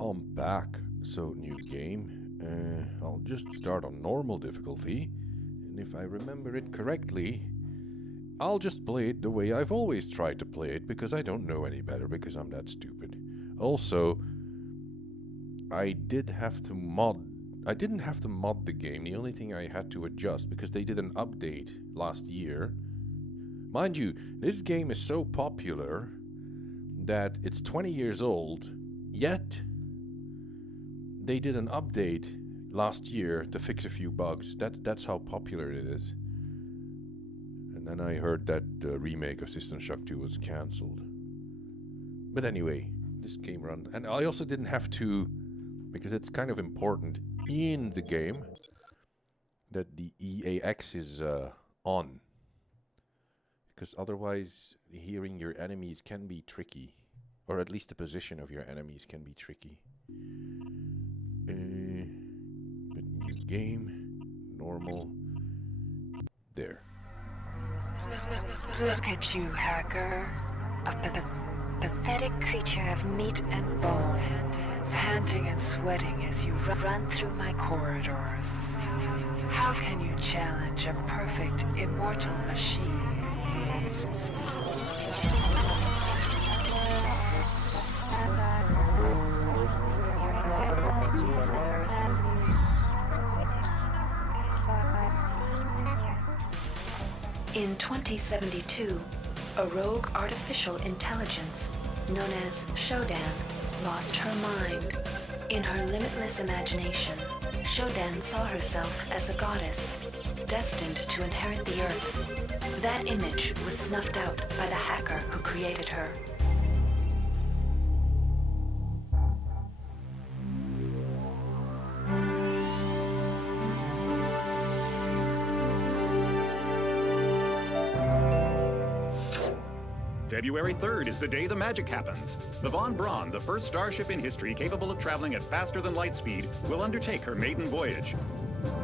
I'm back. So, new game. I'll just start on normal difficulty. And if I remember it correctly, I'll just play it the way I've always tried to play it, because I don't know any better, because I'm that stupid. Also, I didn't have to mod the game. The only thing I had to adjust, because they did an update last year. Mind you, this game is so popular that it's 20 years old, yet they did an update last year to fix a few bugs. That's how popular it is. And then I heard that the remake of System Shock 2 was cancelled. But anyway, this game run, and I also didn't have to, because it's kind of important in the game that the EAX is on. Because otherwise, hearing your enemies can be tricky. Or at least the position of your enemies can be tricky. But new game, normal, there. Look at you, hacker. A pathetic creature of meat and bone, panting and sweating as you run through my corridors. How can you challenge a perfect, immortal machine? In 2072, a rogue artificial intelligence known as Shodan lost her mind. In her limitless imagination, Shodan saw herself as a goddess, destined to inherit the earth. That image was snuffed out by the hacker who created her. February 3rd is the day the magic happens. The Von Braun, the first starship in history capable of traveling at faster than light speed, will undertake her maiden voyage.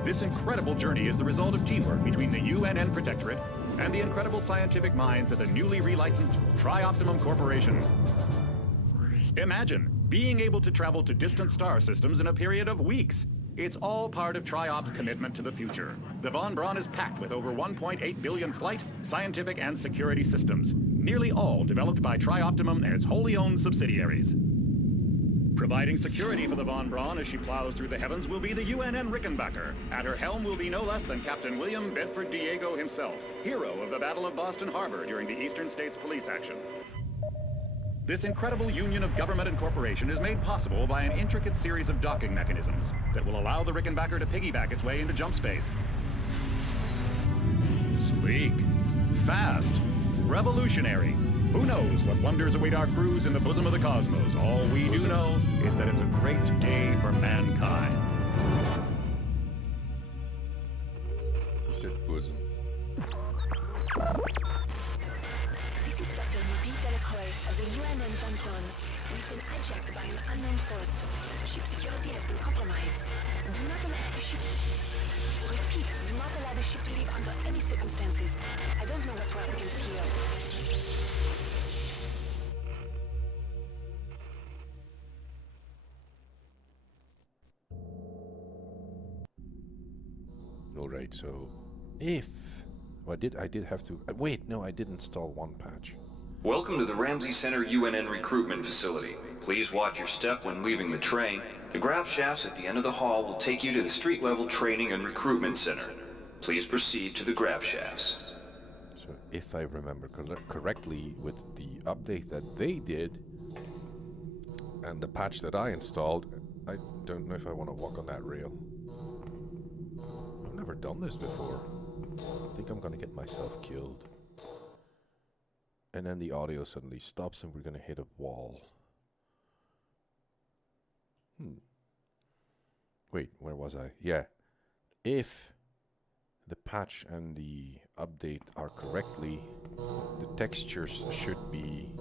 This incredible journey is the result of teamwork between the UNN Protectorate and the incredible scientific minds at the newly relicensed Tri-Optimum Corporation. Imagine being able to travel to distant star systems in a period of weeks. It's all part of Tri-Op's commitment to the future. The Von Braun is packed with over 1.8 billion flight, scientific, and security systems, nearly all developed by Tri-Optimum and its wholly owned subsidiaries. Providing security for the Von Braun as she plows through the heavens will be the UNN Rickenbacker. At her helm will be no less than Captain William Bedford Diego himself, hero of the Battle of Boston Harbor during the Eastern States Police action. This incredible union of government and corporation is made possible by an intricate series of docking mechanisms that will allow the Rickenbacker to piggyback its way into jump space. Sleek, fast, revolutionary. Who knows what wonders await our crews in the bosom of the cosmos? All we do know is that it's a great day for mankind. He said bosom. This is Dr. Marie Delacroix of the UNN Von Braun. We've been hijacked by an unknown force. Ship security has been compromised. Do not allow the ship... Repeat, do not allow the ship to leave under any circumstances. I don't know what we're up against here. Alright, so if well, I did have to wait, no, I did install one patch. Welcome to the Ramsey Center UNN recruitment facility. Please watch your step when leaving the train. The grav shafts at the end of the hall will take you to the street-level training and recruitment center. Please proceed to the grav shafts. So if I remember correctly, with the update that they did and the patch that I installed, I don't know if I want to walk on that rail. I've never done this before. I think I'm gonna get myself killed. And then the audio suddenly stops and we're gonna hit a wall. Wait, where was I? Yeah. If the patch and the update are correctly, the textures should be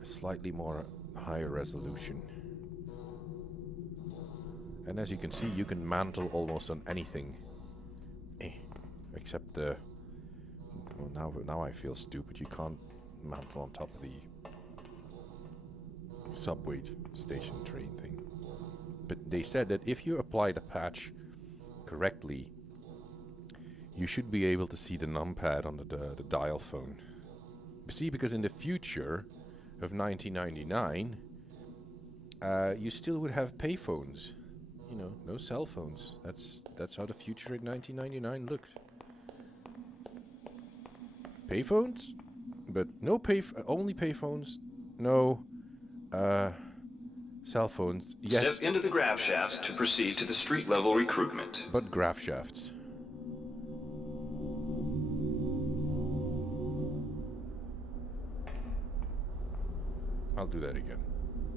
a slightly more higher resolution. And as you can see, you can mantle almost on anything. Except the... Well, now I feel stupid. You can't mantle on top of the subway station train thing. But they said that if you apply the patch correctly, you should be able to see the numpad on the dial phone. See, because in the future of 1999, you still would have payphones. You know, no cell phones. That's how the future in 1999 looked. Payphones, but no only payphones. No cell phones. Yes. Step into the grav shafts to proceed to the street level recruitment. But grav shafts. I'll do that again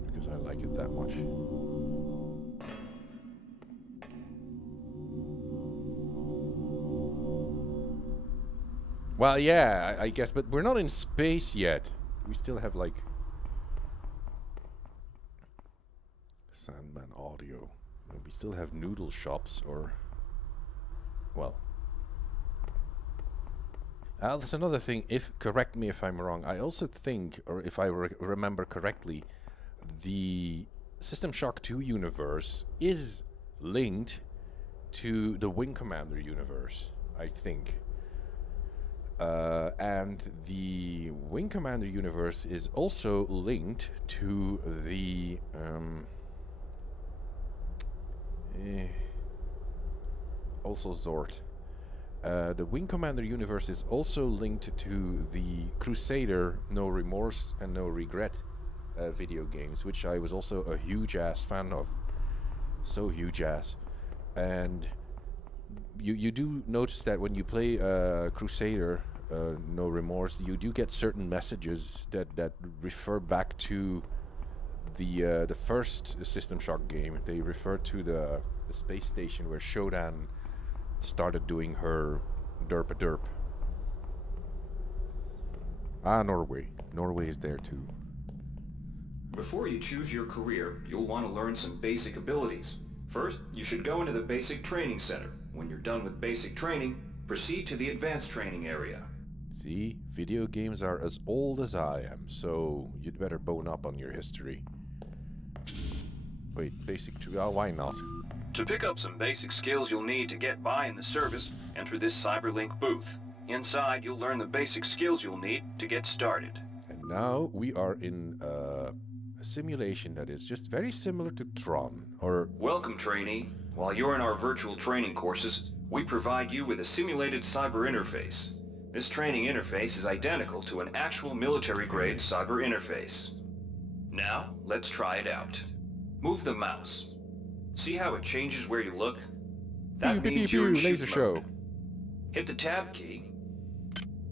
because I like it that much. Well, yeah, I guess, but we're not in space yet. We still have, like, Sandman audio. We still have noodle shops, or, well. That's another thing. Correct me if I'm wrong. I also think, or if I remember correctly, the System Shock 2 universe is linked to the Wing Commander universe, I think. And the Wing Commander universe is also linked to the also Zord. The Wing Commander universe is also linked to the Crusader No Remorse and No Regret video games, which I was also a huge ass fan of. So huge ass. And you do notice that when you play Crusader No Remorse, you do get certain messages that refer back to the first System Shock game. They refer to the space station where Shodan started doing her derp-a-derp. Ah, Norway. Norway is there too. Before you choose your career, you'll want to learn some basic abilities. First, you should go into the Basic Training Center. When you're done with basic training, proceed to the Advanced Training area. See, video games are as old as I am, so you'd better bone up on your history. Wait, why not? To pick up some basic skills you'll need to get by in the service, enter this Cyberlink booth. Inside, you'll learn the basic skills you'll need to get started. And now we are in a simulation that is just very similar to Tron, or... Welcome, trainee. While you're in our virtual training courses, we provide you with a simulated cyber interface. This training interface is identical to an actual military-grade cyber interface. Now, let's try it out. Move the mouse. See how it changes where you look? That means you're in laser show. mode. Hit the tab key.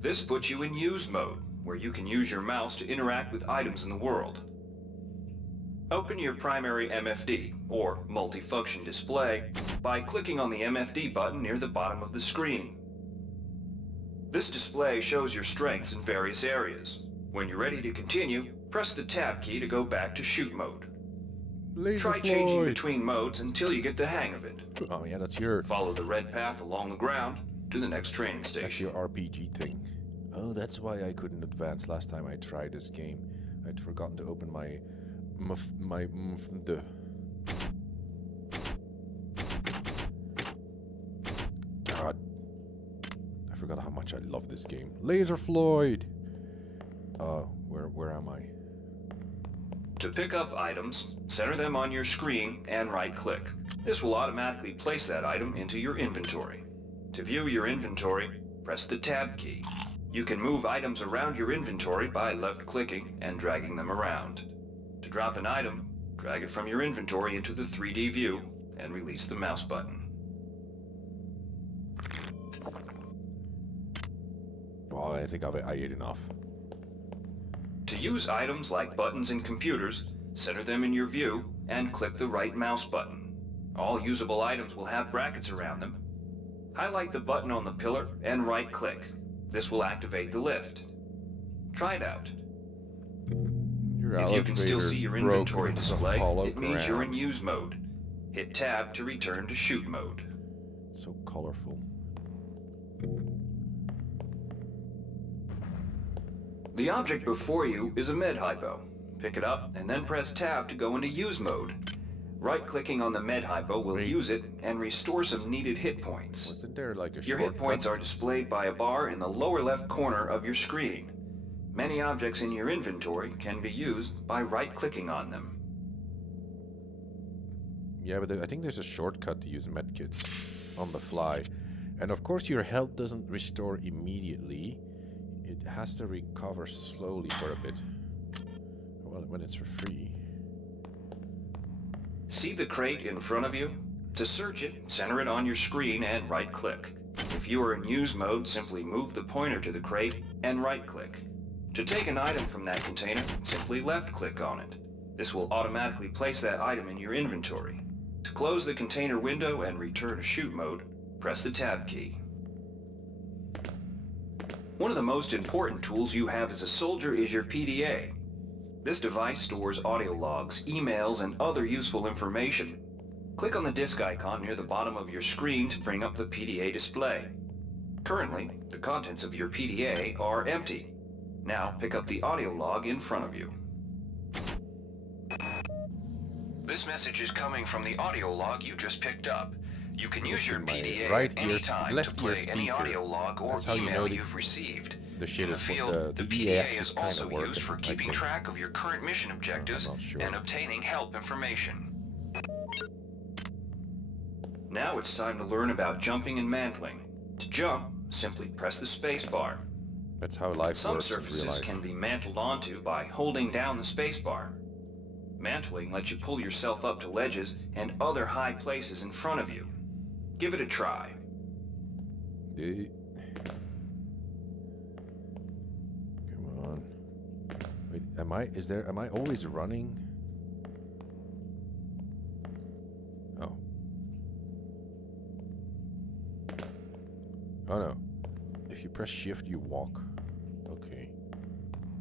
This puts you in use mode, where you can use your mouse to interact with items in the world. Open your primary MFD, or multifunction display, by clicking on the MFD button near the bottom of the screen. This display shows your strengths in various areas. When you're ready to continue, press the tab key to go back to shoot mode. Try changing between modes until you get the hang of it. Oh yeah, that's your... Follow the red path along the ground to the next training station. That's your RPG thing. Oh, that's why I couldn't advance last time I tried this game. I'd forgotten to open my... God. I forgot how much I love this game. Laser Floyd! Where am I? To pick up items, center them on your screen and right-click. This will automatically place that item into your inventory. To view your inventory, press the tab key. You can move items around your inventory by left-clicking and dragging them around. To drop an item, drag it from your inventory into the 3D view and release the mouse button. Oh, I think I ate enough. To use items like buttons in computers, center them in your view and click the right mouse button. All usable items will have brackets around them. Highlight the button on the pillar and right-click. This will activate the lift. Try it out. If you can still see your inventory display, it means you're in use mode. Hit tab to return to shoot mode. So colorful. The object before you is a med hypo. Pick it up and then press tab to go into use mode. Right-clicking on the med hypo will use it and restore some needed hit points. Wasn't there like a Your hit points are displayed by a bar in the lower left corner of your screen. Many objects in your inventory can be used by right-clicking on them. Yeah, but I think there's a shortcut to use medkits on the fly. And of course your health doesn't restore immediately. It has to recover slowly for a bit. Well, when it's for free. See the crate in front of you? To search it, center it on your screen and right-click. If you are in use mode, simply move the pointer to the crate and right-click. To take an item from that container, simply left-click on it. This will automatically place that item in your inventory. To close the container window and return to shoot mode, press the tab key. One of the most important tools you have as a soldier is your PDA. This device stores audio logs, emails, and other useful information. Click on the disk icon near the bottom of your screen to bring up the PDA display. Currently, the contents of your PDA are empty. Now pick up the audio log in front of you. This message is coming from the audio log you just picked up. You can use your PDA right at any time to play any audio log or email you've received. The shit In the is field, the PDA is also used for keeping think. track of your current mission objectives Sure. and obtaining help information. Now it's time to learn about jumping and mantling. To jump, simply press the space bar. That's how life Some works in real surfaces life. can be mantled onto by holding down the space bar. Mantling lets you pull yourself up to ledges and other high places in front of you. Give it a try. Come on. Wait, am I always running? Oh. Oh no. If you press shift, you walk. Okay.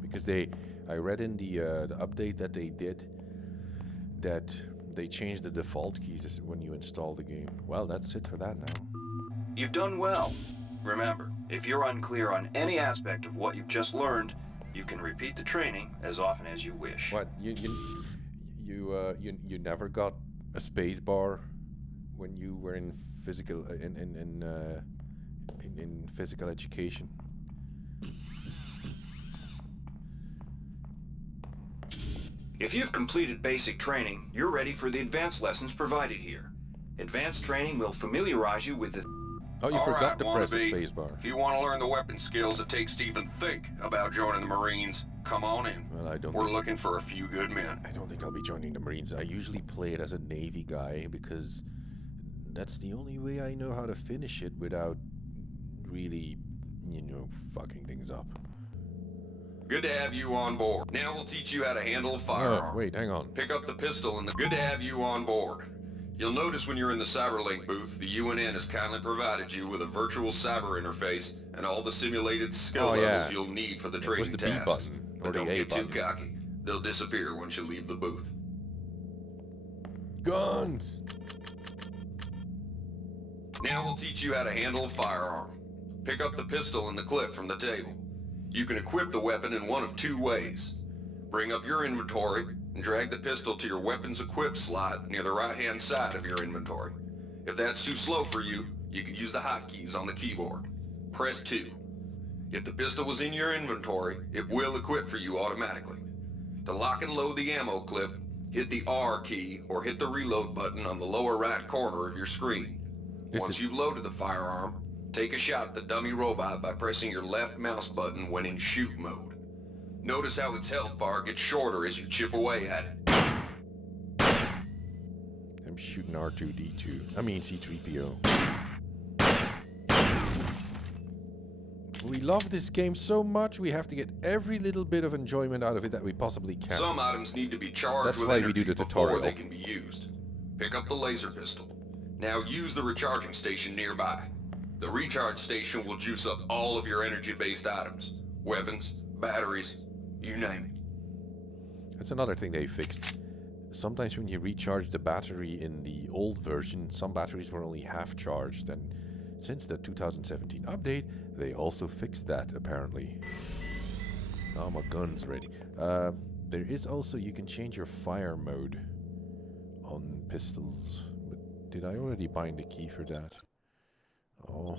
Because I read in the update that they did that they changed the default keys when you install the game. Well, that's it for that now. You've done well. Remember, if you're unclear on any aspect of what you've just learned, you can repeat the training as often as you wish. What you never got a space bar when you were in physical in physical education? If you've completed basic training, you're ready for the advanced lessons provided here. Advanced training will familiarize you with the... Oh, you forgot to press the space bar. If you want to learn the weapon skills it takes to even think about joining the Marines, come on in. Well, We're looking for a few good men. I don't think I'll be joining the Marines. I usually play it as a Navy guy because that's the only way I know how to finish it without really, fucking things up. Good to have you on board. Now we'll teach you how to handle a firearm. Oh, wait, hang on. Pick up the pistol and Good to have you on board. You'll notice when you're in the CyberLink booth, the UNN has kindly provided you with a virtual cyber interface and all the simulated skill levels you'll need for the trading the B tasks. button, or But the don't A get too button. cocky. They'll disappear once you leave the booth. Guns! Now we'll teach you how to handle a firearm. Pick up the pistol and the clip from the table. You can equip the weapon in one of two ways. Bring up your inventory and drag the pistol to your weapons equip slot near the right-hand side of your inventory. If that's too slow for you, you can use the hotkeys on the keyboard. Press 2. If the pistol was in your inventory, it will equip for you automatically. To lock and load the ammo clip, hit the R key or hit the reload button on the lower right corner of your screen. Once you've loaded the firearm, take a shot at the dummy robot by pressing your left mouse button when in shoot mode. Notice how its health bar gets shorter as you chip away at it. I'm shooting R2-D2. I mean C-3PO. We love this game so much, we have to get every little bit of enjoyment out of it that we possibly can. Some items need to be charged That's with why we energy do the before tutorial. they can be used. Pick up the laser pistol. Now use the recharging station nearby. The recharge station will juice up all of your energy-based items. Weapons, batteries, you name it. That's another thing they fixed. Sometimes when you recharge the battery in the old version, some batteries were only half charged, and since the 2017 update, they also fixed that, apparently. Now my gun's ready. There is also, you can change your fire mode on pistols. But did I already bind the key for that? Oh.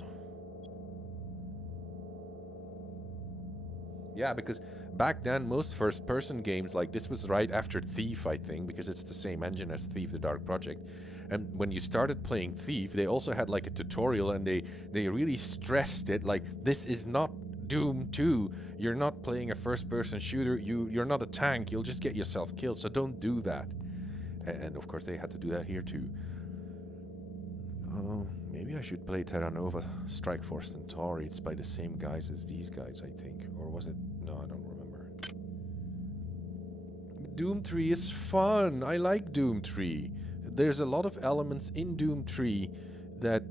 Yeah, because back then, most first-person games like this was right after Thief, I think, because it's the same engine as Thief: The Dark Project. And when you started playing Thief, they also had like a tutorial, and they really stressed it, like, this is not Doom 2. You're not playing a first-person shooter. You're not a tank. You'll just get yourself killed, so don't do that. And of course, they had to do that here too. Oh, maybe I should play Terra Nova Strike Force Centauri. It's by the same guys as these guys, I think. Or was it? No, I don't remember. Doom 3 is fun. I like Doom 3. There's a lot of elements in Doom 3 that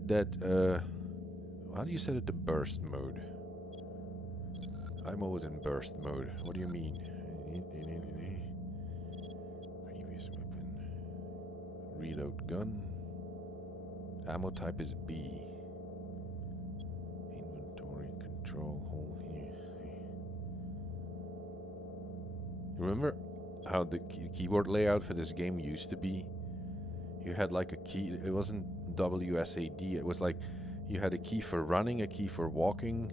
how do you set it to burst mode? I'm always in burst mode. What do you mean? Previous weapon. Reload gun. Ammo type is B. Inventory control hole here. Remember how the keyboard layout for this game used to be? You had like a key, it wasn't WSAD, it was like you had a key for running, a key for walking.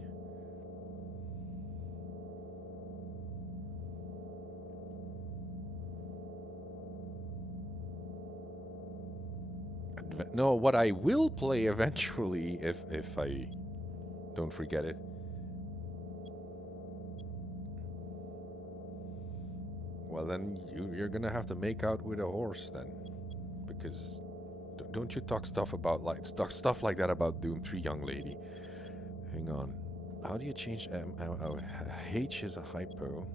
No, what I will play eventually, if I don't forget it. Well, then you're gonna have to make out with a horse then, because don't you talk stuff about stuff like that about Doom 3, young lady? Hang on, how do you change H is a hypo.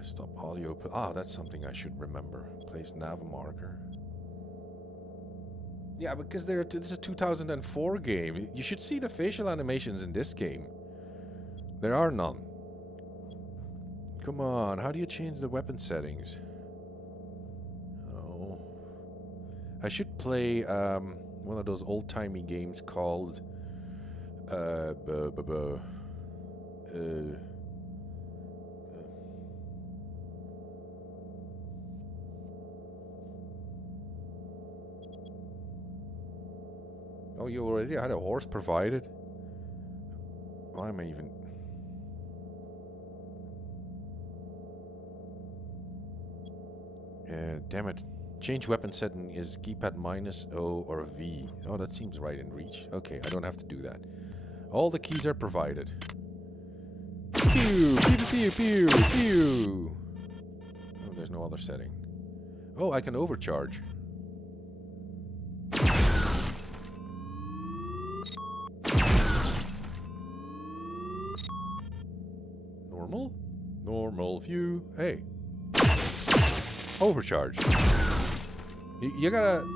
Stop audio. That's something I should remember. Place nav marker. Yeah, because it's a 2004 game. You should see the facial animations in this game. There are none. Come on, how do you change the weapon settings? Oh. I should play one of those old-timey games called Oh, you already had a horse provided? Why am I even... damn it. Change weapon setting is keypad -O or V. Oh, that seems right in reach. Okay, I don't have to do that. All the keys are provided. Pew! Pew! Pew! Pew! Pew! Oh, there's no other setting. Oh, I can overcharge. Normal? Normal view. Hey. Overcharge. You gotta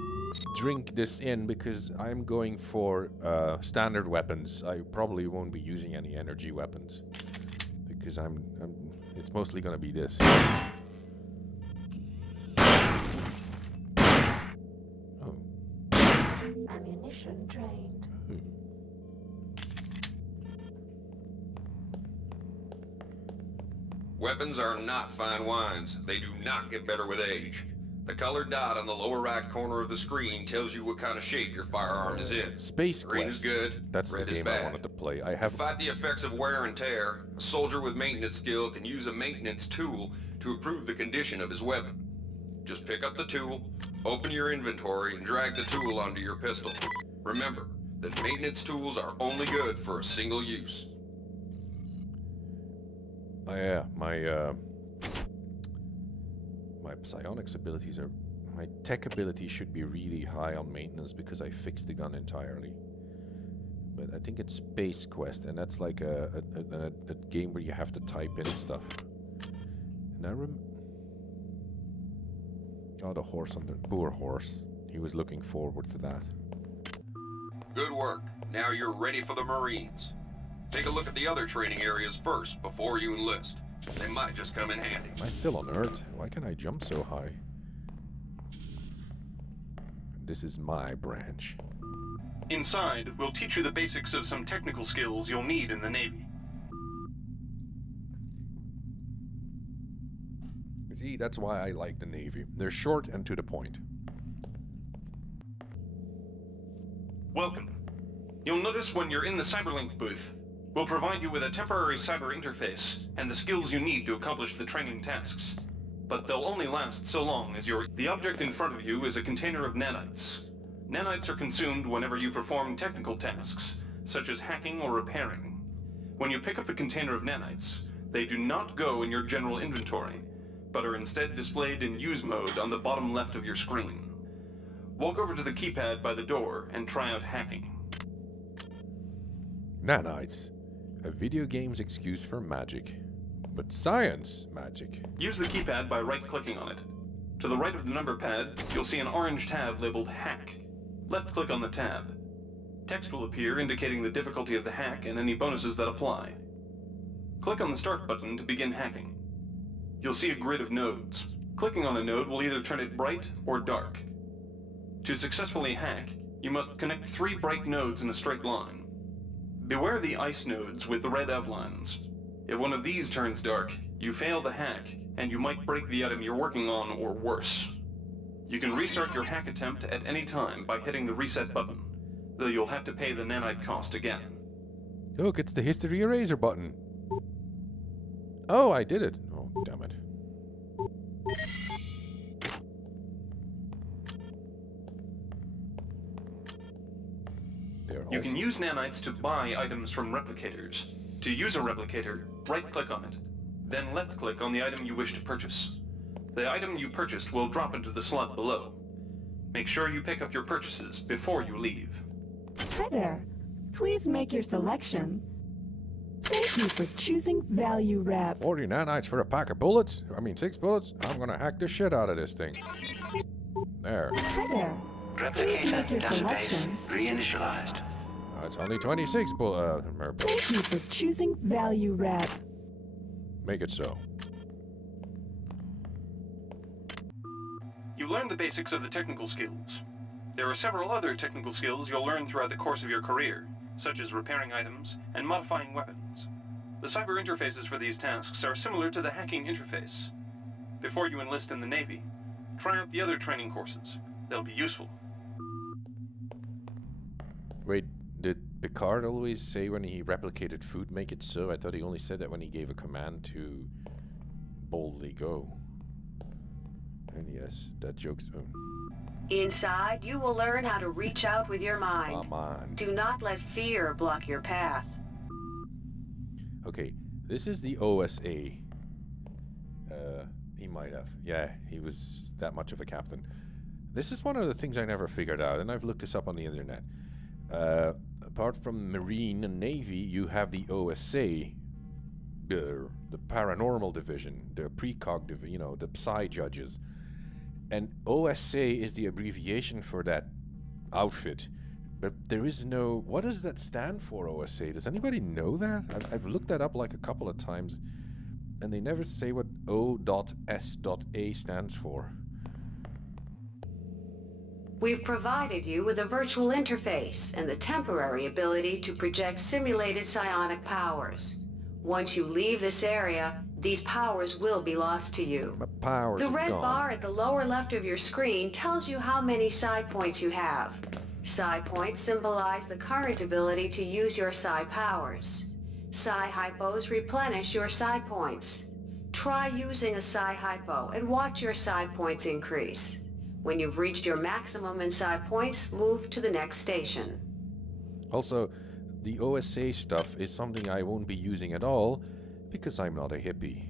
drink this in because I'm going for standard weapons. I probably won't be using any energy weapons because it's mostly gonna be this. Oh. Ammunition drained. Weapons are not fine wines. They do not get better with age. The colored dot on the lower right corner of the screen tells you what kind of shape your firearm is in. Space Green Quest. is good, That's the red is game bad. I wanted to play. I To have... fight the effects of wear and tear, a soldier with maintenance skill can use a maintenance tool to improve the condition of his weapon. Just pick up the tool, open your inventory, and drag the tool onto your pistol. Remember that maintenance tools are only good for a single use. Oh, yeah, my psionics abilities are... My tech ability should be really high on maintenance because I fixed the gun entirely. But I think it's Space Quest, and that's like a game where you have to type in stuff. And I Oh, the horse on the... Poor horse. He was looking forward to that. Good work. Now you're ready for the Marines. Take a look at the other training areas first before you enlist. They might just come in handy. Am I still on Earth? Why can I jump so high? This is my branch. Inside, we'll teach you the basics of some technical skills you'll need in the Navy. See, that's why I like the Navy. They're short and to the point. Welcome. You'll notice when you're in the Cyberlink booth, we'll provide you with a temporary cyber interface and the skills you need to accomplish the training tasks. But they'll only last so long as The object in front of you is a container of nanites. Nanites are consumed whenever you perform technical tasks, such as hacking or repairing. When you pick up the container of nanites, they do not go in your general inventory, but are instead displayed in use mode on the bottom left of your screen. Walk over to the keypad by the door and try out hacking. Nanites. A video game's excuse for magic. But science magic. Use the keypad by right-clicking on it. To the right of the number pad, you'll see an orange tab labeled Hack. Left-click on the tab. Text will appear indicating the difficulty of the hack and any bonuses that apply. Click on the Start button to begin hacking. You'll see a grid of nodes. Clicking on a node will either turn it bright or dark. To successfully hack, you must connect 3 bright nodes in a straight line. Beware the ice nodes with the red outlines. If one of these turns dark, you fail the hack, and you might break the item you're working on or worse. You can restart your hack attempt at any time by hitting the reset button, though you'll have to pay the nanite cost again. Look, it's the history eraser button. Oh, I did it. Oh, damn it. You can use nanites to buy items from replicators. To use a replicator, right-click on it, then left-click on the item you wish to purchase. The item you purchased will drop into the slot below. Make sure you pick up your purchases before you leave. Hi there. Please make your selection. Thank you for choosing Value Wrap. 40 nanites for a pack of bullets? 6 bullets? I'm gonna hack the shit out of this thing. There. Hi there. Please make your selection. Reinitialized. Oh, it's only 26 bullets. Thank you for choosing Value Wrap. Make it so. You learned the basics of the technical skills. There are several other technical skills you'll learn throughout the course of your career, such as repairing items and modifying weapons. The cyber interfaces for these tasks are similar to the hacking interface. Before you enlist in the Navy, try out the other training courses. They'll be useful. Wait, did Picard always say when he replicated food, make it so? I thought he only said that when he gave a command to boldly go. And yes, that joke's... Inside, you will learn how to reach out with your mind. My mind. Do not let fear block your path. Okay, this is the OSA. He might have. Yeah, he was that much of a captain. This is one of the things I never figured out, and I've looked this up on the internet. Apart from Marine and Navy, you have the OSA, the Paranormal Division, the Precog Division, the Psi Judges. And OSA is the abbreviation for that outfit. But there is no... What does that stand for, OSA? Does anybody know that? I've looked that up like a couple of times, and they never say what O.S.A stands for. We've provided you with a virtual interface and the temporary ability to project simulated psionic powers. Once you leave this area, these powers will be lost to you. My powers The are red gone. bar at the lower left of your screen tells you how many psi points you have. Psi points symbolize the current ability to use your psi powers. Psi hypos replenish your psi points. Try using a psi hypo and watch your psi points increase. When you've reached your maximum in psi points, move to the next station. Also, the OSA stuff is something I won't be using at all because I'm not a hippie.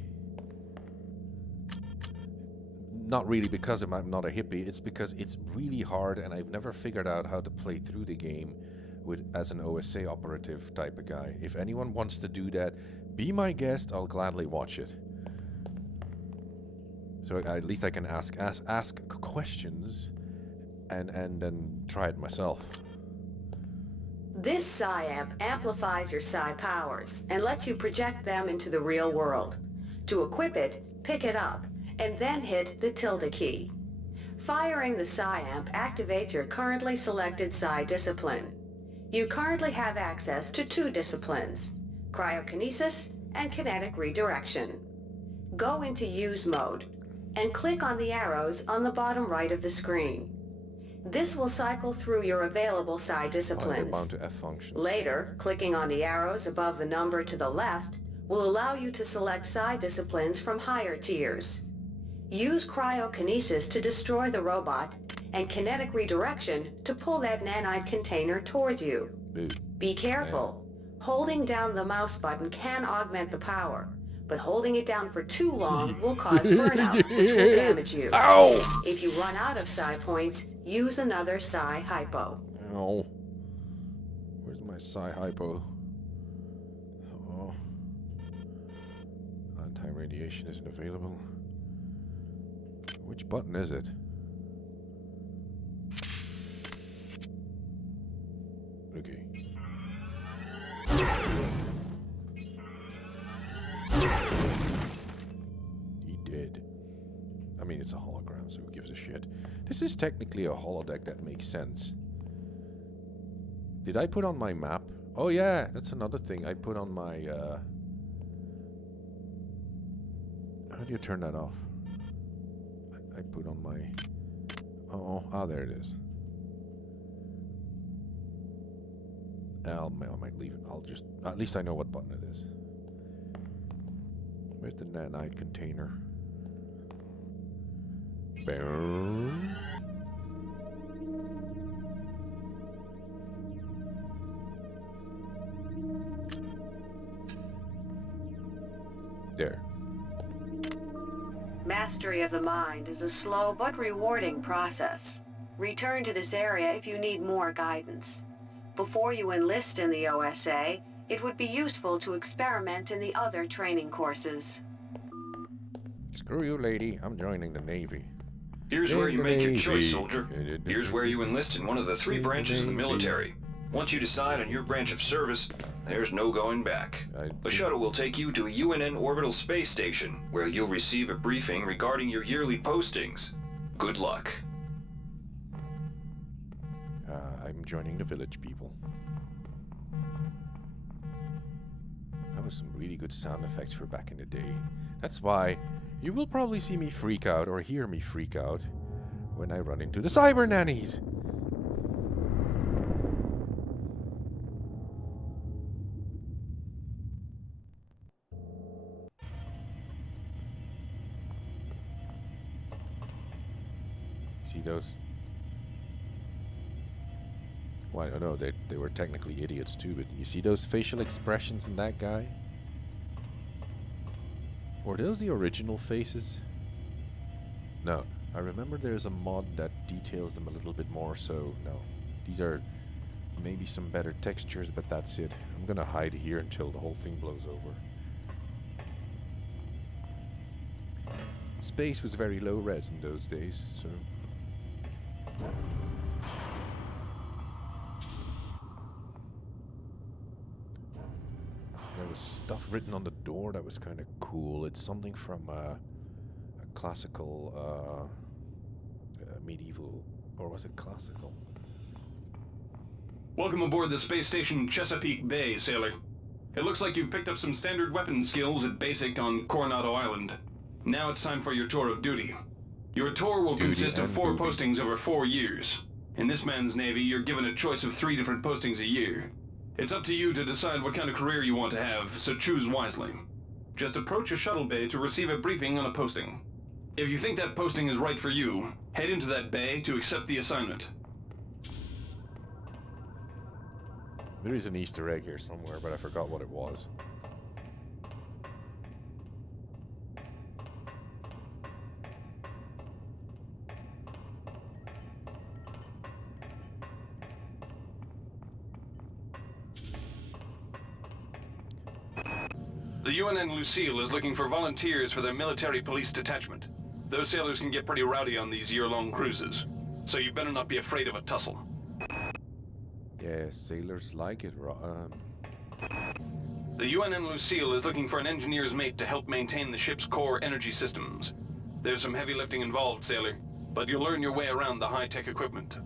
Not really because I'm not a hippie, it's because it's really hard and I've never figured out how to play through the game as an OSA operative type of guy. If anyone wants to do that, be my guest, I'll gladly watch it. So at least I can ask questions and then try it myself. This Psi-Amp amplifies your Psi powers and lets you project them into the real world. To equip it, pick it up, and then hit the tilde key. Firing the Psi-Amp activates your currently selected Psi discipline. You currently have access to 2 disciplines, cryokinesis and kinetic redirection. Go into use mode. and click on the arrows on the bottom right of the screen. This will cycle through your available psi We're disciplines. bound to F functions. Later, clicking on the arrows above the number to the left will allow you to select psi disciplines from higher tiers. Use cryokinesis to destroy the robot and kinetic redirection to pull that nanite container towards you. Boo. Be careful. Holding down the mouse button can augment the power, but holding it down for too long will cause burnout, which will damage you. Ow! If you run out of psi points, use another psi hypo. Ow. Where's my psi hypo? Oh. Anti-radiation isn't available. Which button is it? Okay. He did. I mean, it's a hologram, so who gives a shit? This is technically a holodeck that makes sense. Did I put on my map? Oh yeah, that's another thing. I put on my, how do you turn that off? I put on my... Oh, there it is. I might leave it. I'll just... At least I know what button it is. Where's the nanite container? Boom. There. Mastery of the mind is a slow but rewarding process. Return to this area if you need more guidance. Before you enlist in the OSA, it would be useful to experiment in the other training courses. Screw you, lady. I'm joining the Navy. Here's where you make your choice, soldier. Here's where you enlist in one of the 3 branches of the military. Once you decide on your branch of service, there's no going back. The shuttle will take you to a UNN orbital space station, where you'll receive a briefing regarding your yearly postings. Good luck. I'm joining the village people. That was some really good sound effects for back in the day. That's why you will probably see me freak out or hear me freak out when I run into the cyber nannies. See those? Well, I don't know, they were technically idiots too, but you see those facial expressions in that guy? Were those the original faces? No. I remember there's a mod that details them a little bit more, so no. These are maybe some better textures, but that's it. I'm gonna hide here until the whole thing blows over. Space was very low res in those days, so... There was stuff written on the door that was kind of cool. It's something from a classical, medieval, or was it classical? Welcome aboard the space station Chesapeake Bay, sailor. It looks like you've picked up some standard weapon skills at basic on Coronado Island. Now it's time for your tour of duty. Your tour will consist of 4 postings over 4 years. In this man's Navy, you're given a choice of 3 different postings a year. It's up to you to decide what kind of career you want to have, so choose wisely. Just approach a shuttle bay to receive a briefing on a posting. If you think that posting is right for you, head into that bay to accept the assignment. There is an Easter egg here somewhere, but I forgot what it was. The UNN Lucille is looking for volunteers for their military police detachment. Those sailors can get pretty rowdy on these year-long cruises, so you better not be afraid of a tussle. Yeah, sailors like it. The UNN Lucille is looking for an engineer's mate to help maintain the ship's core energy systems. There's some heavy lifting involved, sailor, but you'll learn your way around the high-tech equipment.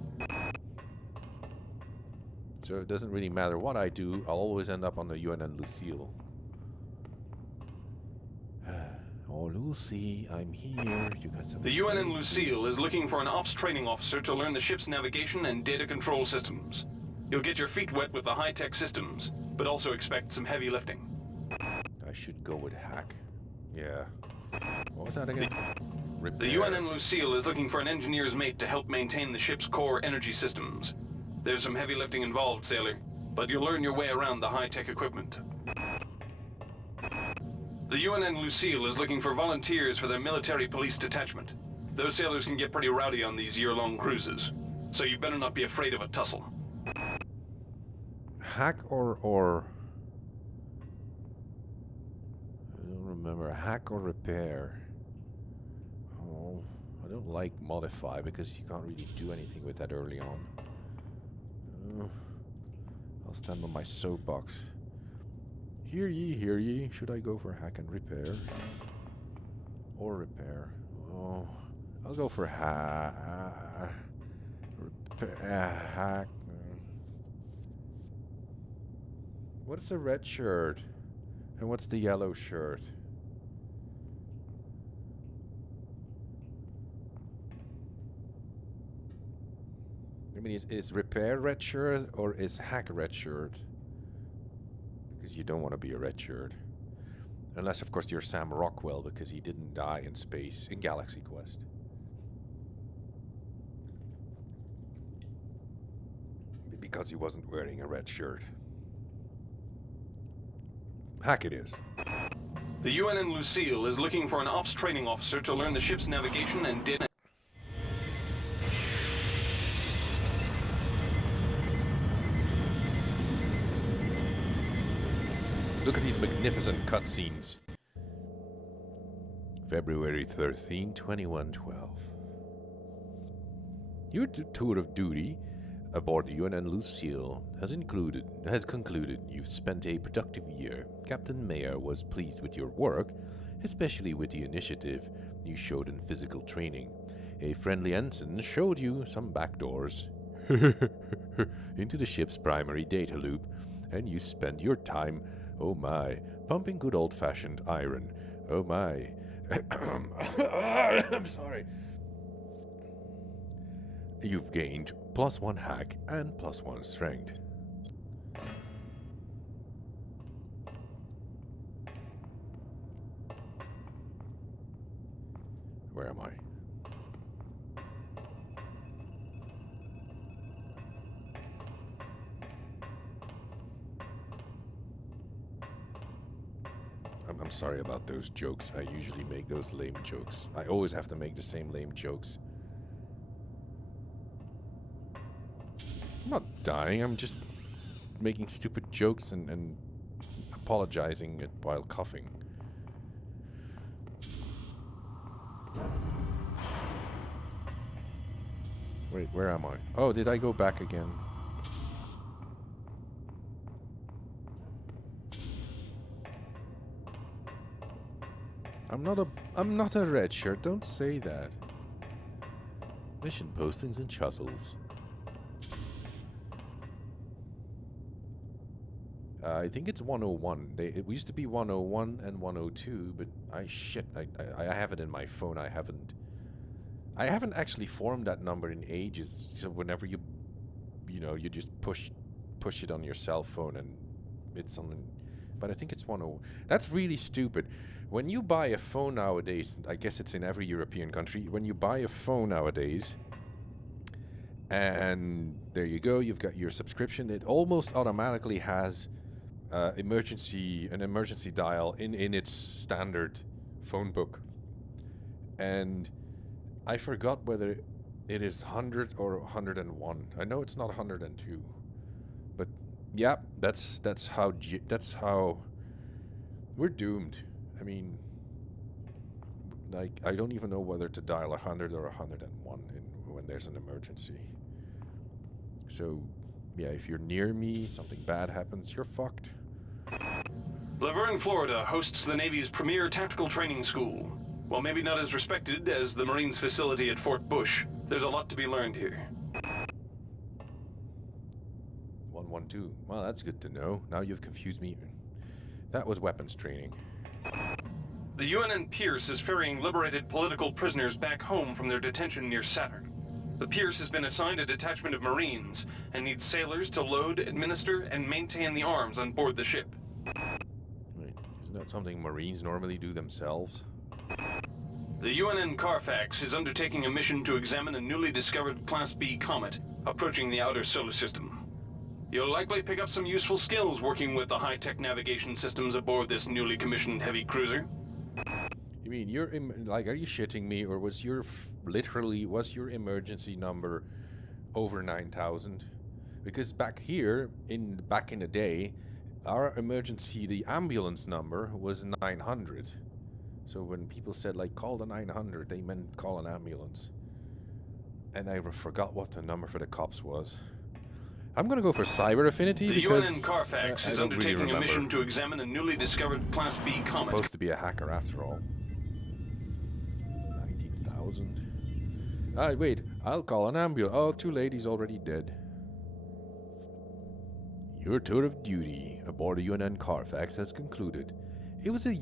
So it doesn't really matter what I do, I'll always end up on the UNN Lucille. Oh, Lucy, I'm here. You got some. The UNN Lucille is looking for an ops training officer to learn the ship's navigation and data control systems. You'll get your feet wet with the high-tech systems, but also expect some heavy lifting. I should go with hack. Yeah. What was that again? The Repair. UNN Lucille is looking for an engineer's mate to help maintain the ship's core energy systems. There's some heavy lifting involved, sailor, but you'll learn your way around the high-tech equipment. The UNN Lucille is looking for volunteers for their military police detachment. Those sailors can get pretty rowdy on these year-long cruises, so you better not be afraid of a tussle. Hack or I don't remember. Hack or repair. Oh, I don't like modify because you can't really do anything with that early on. I'll stand on my soapbox. Hear ye, hear ye. Should I go for hack and repair? Or repair? Oh, I'll go for hack. Hack. What's the red shirt? And what's the yellow shirt? I mean, is repair red shirt or is hack red shirt? Because you don't want to be a red shirt. Unless, of course, you're Sam Rockwell because he didn't die in space in Galaxy Quest. Because he wasn't wearing a red shirt. Hack it is. The UNN Lucille is looking for an ops training officer to learn the ship's navigation and data. Look at these magnificent cutscenes. February 13, 2112. Your tour of duty aboard the UNN Lucille has concluded. You've spent a productive year. Captain Mayer was pleased with your work, especially with the initiative you showed in physical training. A friendly ensign showed you some back doors into the ship's primary data loop, and you spent your time, oh my, pumping good old-fashioned iron. Oh my. I'm sorry. You've gained +1 hack and +1 strength. Where am I? I'm sorry about those jokes. I usually make those lame jokes. I always have to make the same lame jokes. I'm not dying, I'm just making stupid jokes and apologizing while coughing. Wait, where am I? Oh, did I go back again? I'm not a red shirt, don't say that. Mission postings and shuttles. I think it's 101. It used to be 101 and 102, but I have it in my phone. I haven't actually formed that number in ages. So whenever you just push it on your cell phone and it's on. But I think it's 101. That's really stupid. When you buy a phone nowadays, I guess it's in every European country. When you buy a phone nowadays, and there you go, you've got your subscription. It almost automatically has an emergency dial in its standard phone book. And I forgot whether it is 100 or 101. I know it's not 102, but yeah, that's how we're doomed. I mean, like, I don't even know whether to dial 100 or 101 when there's an emergency. So, yeah, if you're near me, something bad happens, you're fucked. Laverne, Florida hosts the Navy's premier tactical training school. While maybe not as respected as the Marines' facility at Fort Bush, there's a lot to be learned here. 112. Well, that's good to know. Now you've confused me. That was weapons training. The The UNN Pierce is ferrying liberated political prisoners back home from their detention near Saturn. The Pierce has been assigned a detachment of Marines and needs sailors to load, administer, and maintain the arms on board the ship. Wait, isn't that something Marines normally do themselves? The UNN Carfax is undertaking a mission to examine a newly discovered Class B comet approaching the outer solar system. You'll likely pick up some useful skills working with the high-tech navigation systems aboard this newly commissioned heavy cruiser. You mean like, are you shitting me, or was your was your emergency number over 9,000? Because back in the day, our emergency, the ambulance number was 900. So when people said like call the 900, they meant call an ambulance. And I forgot what the number for the cops was. I'm gonna go for cyber affinity the because UNN Carfax is undertaking a mission to examine a newly discovered Class B comet. Supposed to be a hacker after all. 19,000. Wait, I'll call an ambulance. Oh, 2 ladies already dead. Your tour of duty aboard a UNN Carfax has concluded. It was a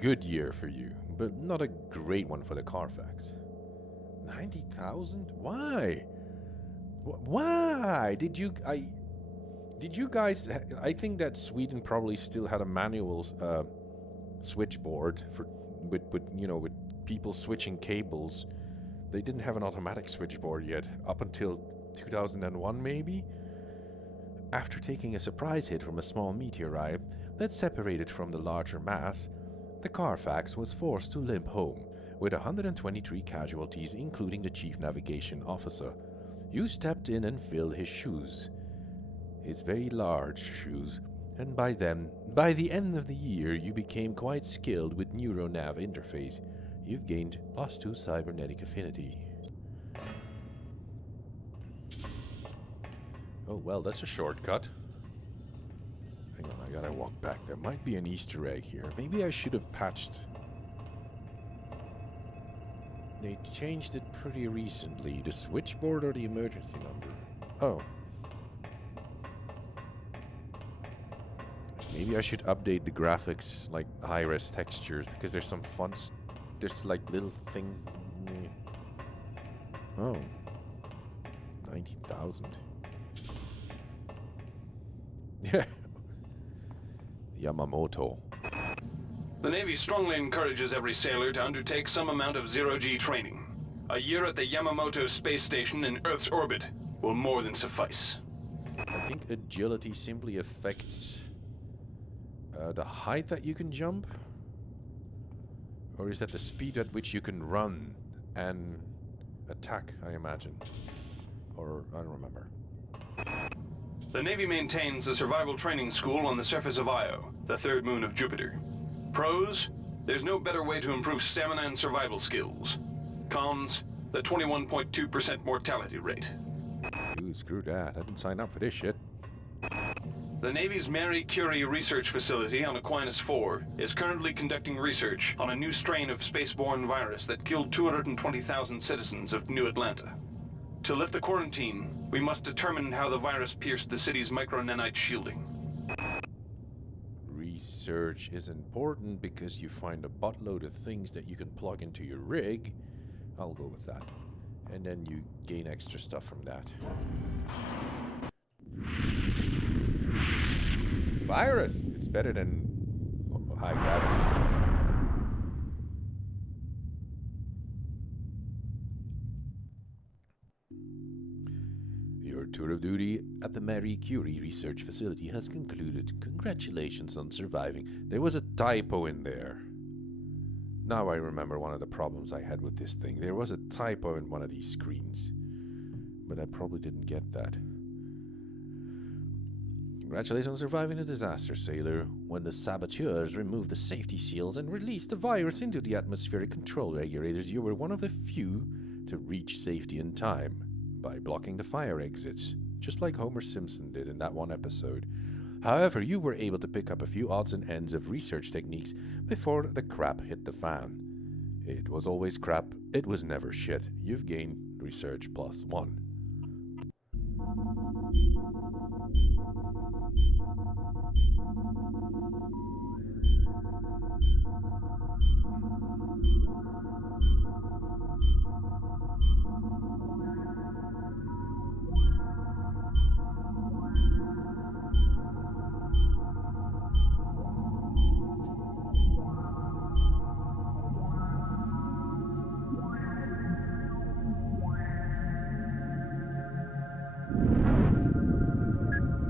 good year for you, but not a great one for the Carfax. 90,000? Why? Why did you guys? I think that Sweden probably still had a manual switchboard for with people switching cables. They didn't have an automatic switchboard yet up until 2001 maybe. After taking a surprise hit from a small meteorite that separated from the larger mass, the Carfax was forced to limp home with 123 casualties, including the chief navigation officer. You stepped in and filled his shoes. His very large shoes. And by the end of the year, you became quite skilled with NeuroNav interface. You've gained +2 cybernetic affinity. Oh, well, that's a shortcut. Hang on, I gotta walk back. There might be an Easter egg here. Maybe I should have patched. They changed it pretty recently. The switchboard or the emergency number? Oh. Maybe I should update the graphics, like high-res textures, because there's some fun. There's like little things. Oh. 90,000. Yeah. Yamamoto. The Navy strongly encourages every sailor to undertake some amount of zero-G training. A year at the Yamamoto space station in Earth's orbit will more than suffice. I think agility simply affects the height that you can jump? Or is that the speed at which you can run and attack, I imagine? Or, I don't remember. The Navy maintains a survival training school on the surface of Io, the third moon of Jupiter. Pros, there's no better way to improve stamina and survival skills. Cons, the 21.2% mortality rate. Ooh, screw that. I didn't sign up for this shit. The Navy's Marie Curie research facility on Aquinas 4 is currently conducting research on a new strain of spaceborne virus that killed 220,000 citizens of New Atlanta. To lift the quarantine, we must determine how the virus pierced the city's micronanite shielding. Research is important because you find a buttload of things that you can plug into your rig. I'll go with that. And then you gain extra stuff from that. Virus! It's better than high gravity. Your tour of duty at the Marie Curie research facility has concluded. Congratulations on surviving. There was a typo in there. Now I remember one of the problems I had with this thing. There was a typo in one of these screens. But I probably didn't get that. Congratulations on surviving the disaster, sailor. When the saboteurs removed the safety seals and released the virus into the atmospheric control regulators, you were one of the few to reach safety in time by blocking the fire exits, just like Homer Simpson did in that one episode. However, you were able to pick up a few odds and ends of research techniques before the crap hit the fan. It was always crap, it was never shit. You've gained research +1.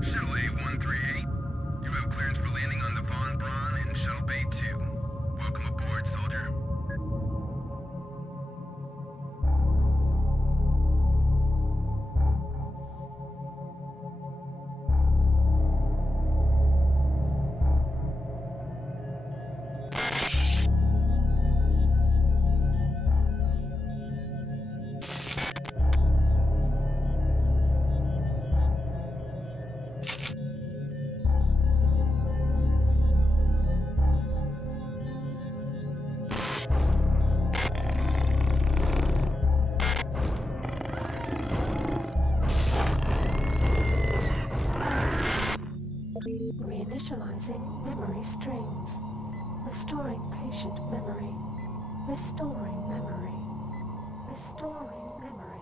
Shuttle A-138. You have clearance for landing on the Von Braun in Shuttle Bay 2. Welcome aboard, soldier. Reinitializing memory strings. Restoring patient memory. Restoring memory. Restoring memory.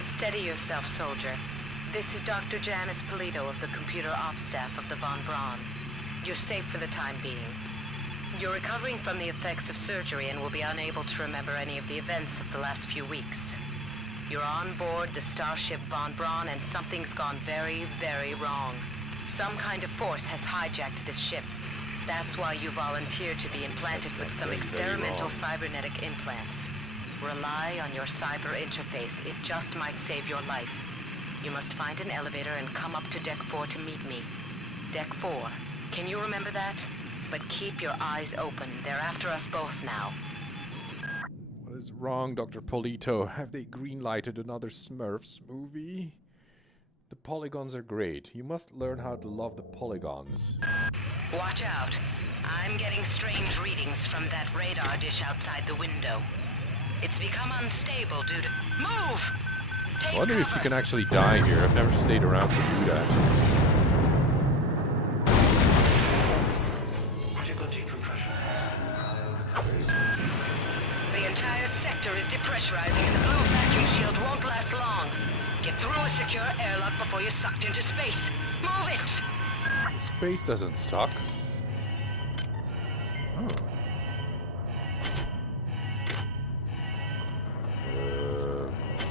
Steady yourself, soldier. This is Dr. Janice Polito of the Computer Ops Staff of the Von Braun. You're safe for the time being. You're recovering from the effects of surgery and will be unable to remember any of the events of the last few weeks. You're on board the starship Von Braun and something's gone very, very wrong. Some kind of force has hijacked this ship. That's why you volunteered to be implanted with some experimental cybernetic implants. Rely on your cyber interface. It just might save your life. You must find an elevator and come up to Deck 4 to meet me. Deck 4. Can you remember that? But keep your eyes open. They're after us both now. What is wrong, Dr. Polito? Have they green-lighted another Smurfs movie? The polygons are great. You must learn how to love the polygons. Watch out. I'm getting strange readings from that radar dish outside the window. It's become unstable due to... Move! Take I wonder cover. if you can actually die here. I've never stayed around to do that. Critical decompression. The entire sector is depressurizing and the blue vacuum shield won't last long. Get through a secure airlock before you're sucked into space. Move it! Space doesn't suck. Oh.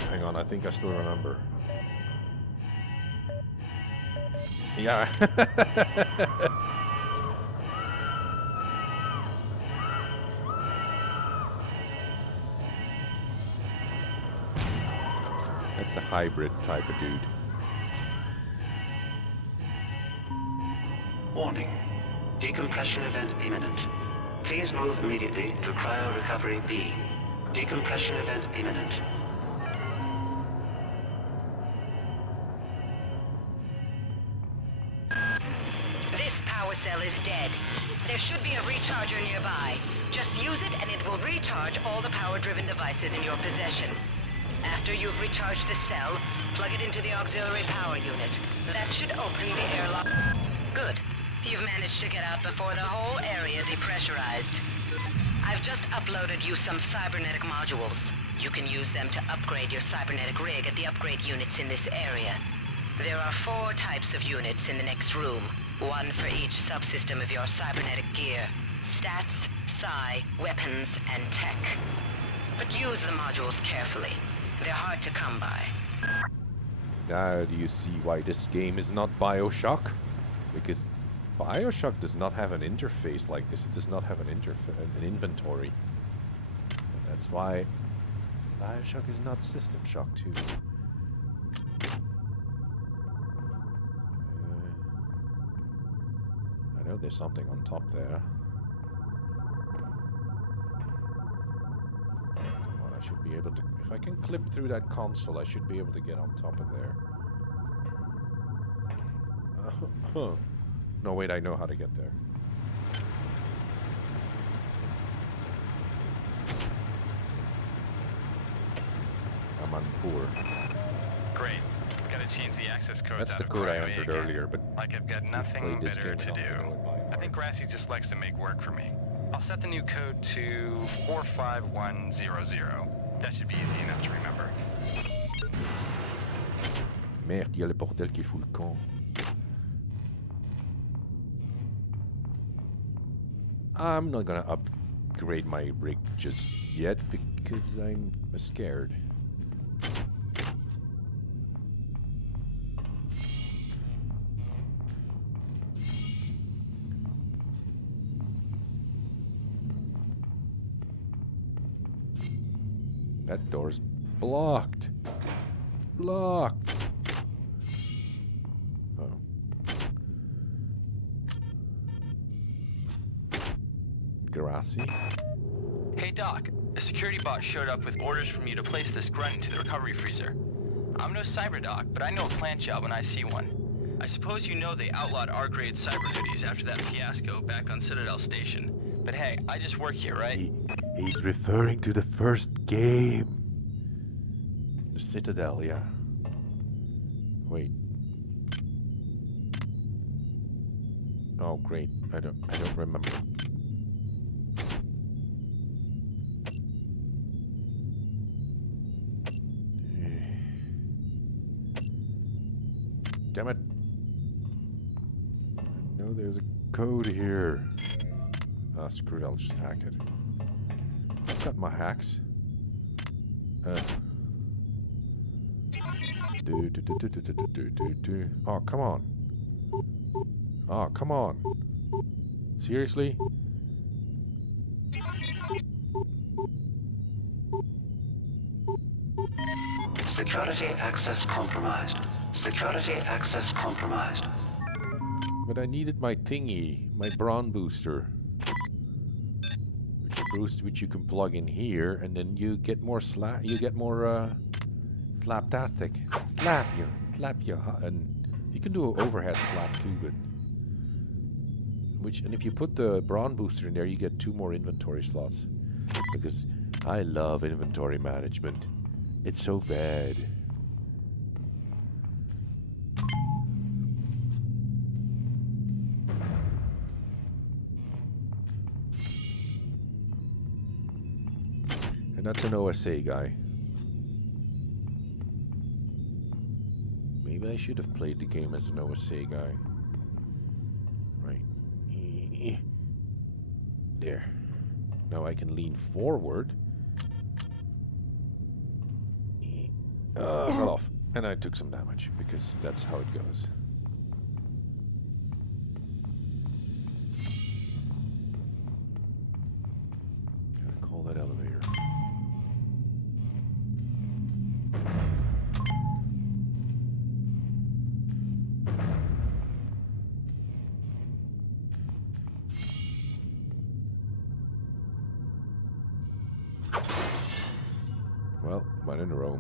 Hang on, I think I still remember. Yeah. That's a hybrid type of dude. Warning. Decompression event imminent. Please move immediately to Cryo Recovery B. Decompression event imminent. This power cell is dead. There should be a recharger nearby. Just use it and it will recharge all the power-driven devices in your possession. After you've recharged the cell, plug it into the auxiliary power unit. That should open the airlock. Good. You've managed to get out before the whole area depressurized. I've just uploaded you some cybernetic modules. You can use them to upgrade your cybernetic rig at the upgrade units in this area. There are 4 types of units in the next room. 1 for each subsystem of your cybernetic gear. Stats, psi, weapons, and tech. But use the modules carefully. They're hard to come by. Now do you see why this game is not BioShock? Because BioShock does not have an interface like this. It does not have an inventory. And that's why BioShock is not System Shock 2. I know there's something on top there. Come on, I should be able to... If I can clip through that console, I should be able to get on top of there. No, wait, I know how to get there. Manpur. Great. Gotta change the access codes That's out the of code I Cryo A entered again. earlier, but Like I've got nothing better to do. I think Grassy just likes to make work for me. I'll set the new code to 45100. That should be easy enough to remember. Merde, il y a le bordel qui fout le camp. I'm not gonna upgrade my rig just yet because I'm scared. That door's blocked. Blocked. Oh. Grassy. Hey Doc, a security bot showed up with orders from you to place this grunt into the recovery freezer. I'm no cyber doc, but I know a plant job when I see one. I suppose you know they outlawed R-grade cyber hoodies after that fiasco back on Citadel Station. But hey, I just work here, right? He's referring to the first game. The Citadel, yeah. Wait. Oh great, I don't remember. Damn it. No, there's a code here. Ah, screw it, I'll just hack it. I've got my hacks. Oh, come on. Oh, come on. Seriously? Security access compromised. Security access compromised. But I needed my thingy, my brawn booster. Which you can plug in here, and then you get more slaptastic. Slap you, and you can do an overhead slap too, but and if you put the brawn booster in there, you get 2 more inventory slots. Because I love inventory management. It's so bad. And that's an OSA guy. Maybe I should have played the game as an OSA guy. Right. There. Now I can lean forward. Fell off. And I took some damage, because that's how it goes. Gotta call that elevator. Well, one in a row.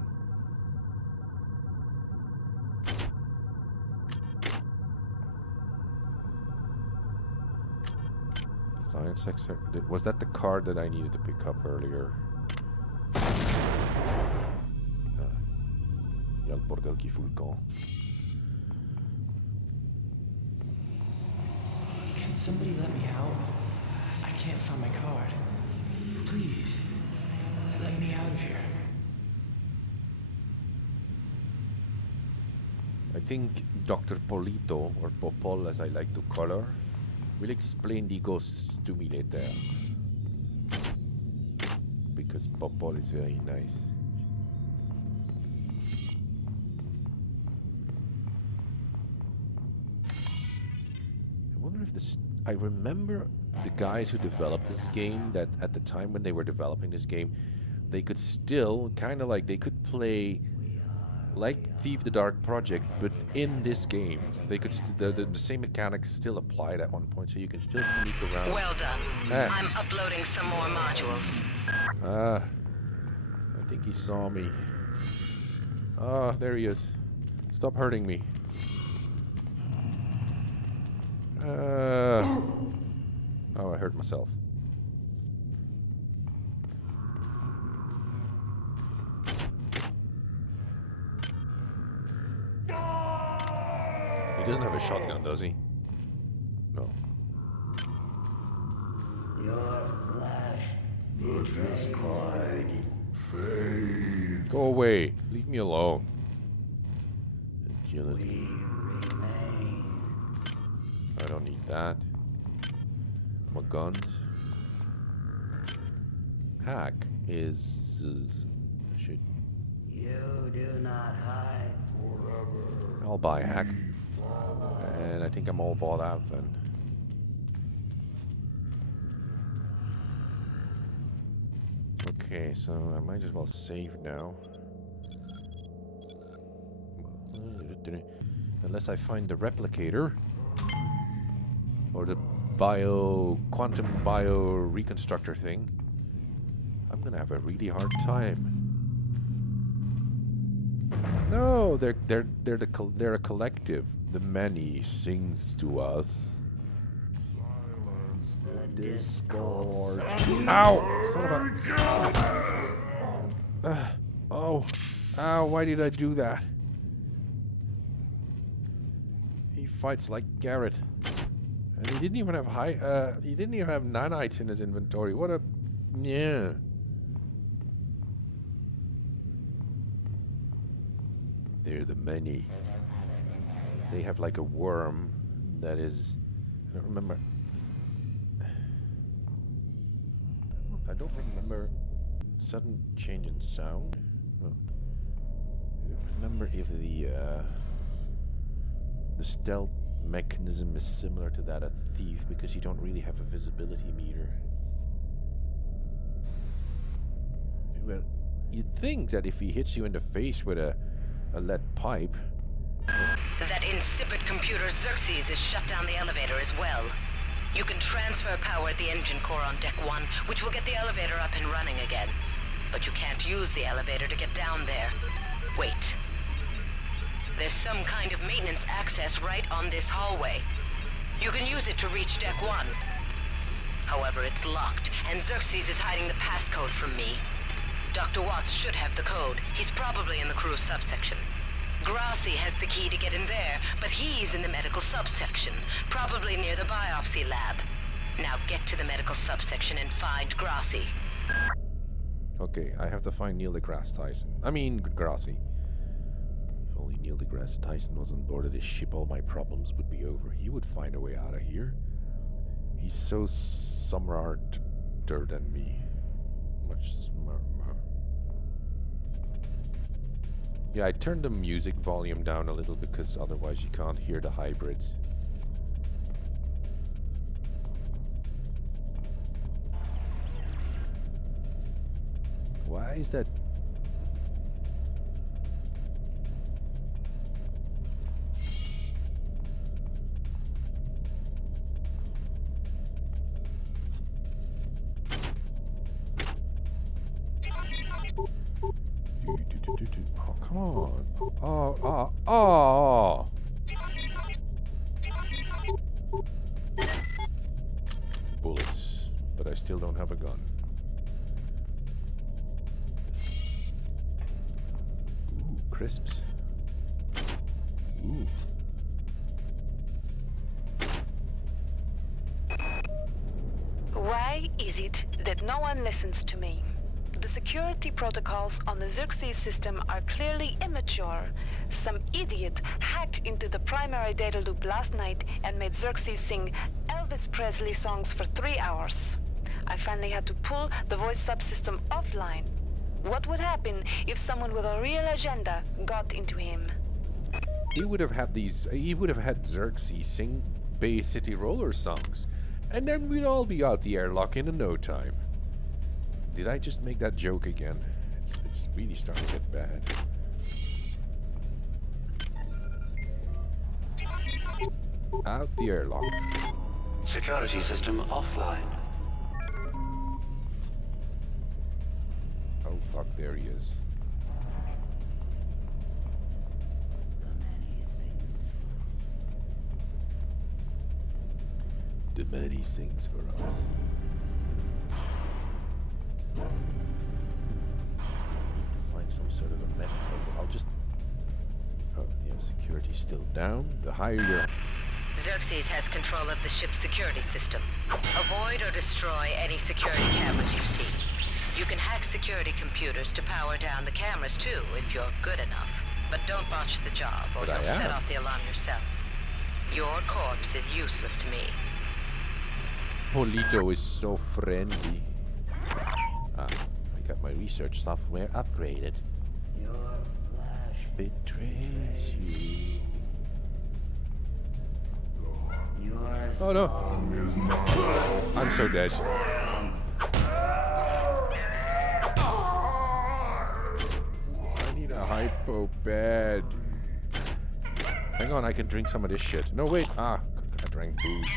Science sector. Was that the card that I needed to pick up earlier? Il y a le bordel qui fout le camp. Can somebody let me out? I can't find my card. Please, let me out of here. I think Dr. Polito, or Popol as I like to call her, will explain the ghosts to me later. Because Popol is very nice. I wonder if this... I remember the guys who developed this game, that at the time when they were developing this game, they could still, kind of like, they could play like Thief the Dark Project, but in this game. They could the same mechanics still applied at one point, so you can still sneak around. Well done. I'm uploading some more modules. I think he saw me. Ah, there he is. Stop hurting me. Oh, I hurt myself. He doesn't have a shotgun, does he? No. Your flesh is destroyed. Fades. Go away. Leave me alone. Agility. I don't need that. My guns. Hack is... should... You do not hide forever. I'll buy hack. And I think I'm all bought out then. Okay, so I might as well save now. Unless I find the replicator. Or the quantum bio reconstructor thing. I'm gonna have a really hard time. No, they're a collective. The many sings to us. Silence the discord. Ow! Son of a... oh. Ow, why did I do that? He fights like Garrett. And he didn't even have he didn't even have nanites in his inventory. What a... yeah. They're the many. They have like a worm that is... I don't remember... I don't remember sudden change in sound. Well, I don't remember if the stealth mechanism is similar to that of Thief, because you don't really have a visibility meter. Well, you'd think that if he hits you in the face with a lead pipe... That insipid computer Xerxes has shut down the elevator as well. You can transfer power at the engine core on Deck 1, which will get the elevator up and running again. But you can't use the elevator to get down there. Wait. There's some kind of maintenance access right on this hallway. You can use it to reach Deck 1. However, it's locked, and Xerxes is hiding the passcode from me. Dr. Watts should have the code. He's probably in the crew subsection. Grassi has the key to get in there, but he's in the medical subsection, probably near the biopsy lab. Now get to the medical subsection and find Grassi. Okay, I have to find Neil deGrasse Tyson. I mean, Grassi. If only Neil deGrasse Tyson was on board of this ship, all my problems would be over. He would find a way out of here. He's so smarter than me. Much smarter. Yeah, I turned the music volume down a little because otherwise you can't hear the hybrids. Why is that? Oh, come on. Oh. Bullets. But I still don't have a gun. Ooh, crisps. Ooh. Why is it that no one listens to me? The security protocols on the Xerxes system are clearly immature. Some idiot hacked into the primary data loop last night and made Xerxes sing Elvis Presley songs for 3 hours. I finally had to pull the voice subsystem offline. What would happen if someone with a real agenda got into him? He would have had Xerxes sing Bay City Roller songs, and then we'd all be out the airlock in no time. Did I just make that joke again? It's really starting to get bad. Out the airlock. Security system offline. Oh fuck, there he is. The many sings for us. I need to find some sort of a medical. I'll just... Oh, yeah, security He's still down. The higher you're... Xerxes has control of the ship's security system. Avoid or destroy any security cameras you see. You can hack security computers to power down the cameras too, if you're good enough. But don't botch the job, or you'll set off the alarm yourself. Your corpse is useless to me. Polito is so friendly. I got my research software upgraded. Your flash betrays you. Oh no! I'm so dead. I need a hypo bed. Hang on, I can drink some of this shit. No, wait. I drank booze.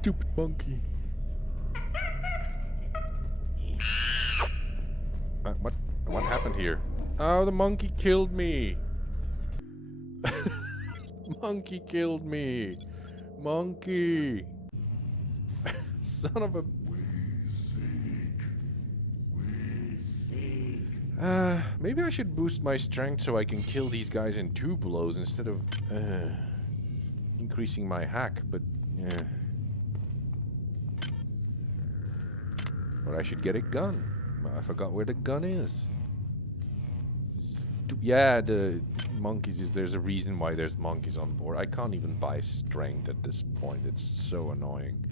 Stupid monkey. What happened here? Oh, the monkey killed me. Monkey killed me. Monkey. Son of a... maybe I should boost my strength so I can kill these guys in 2 blows instead of increasing my hack, but yeah. Or I should get a gun. I forgot where the gun is. Yeah, the monkeys there's a reason why there's monkeys on board. I can't even buy strength at this point. It's so annoying.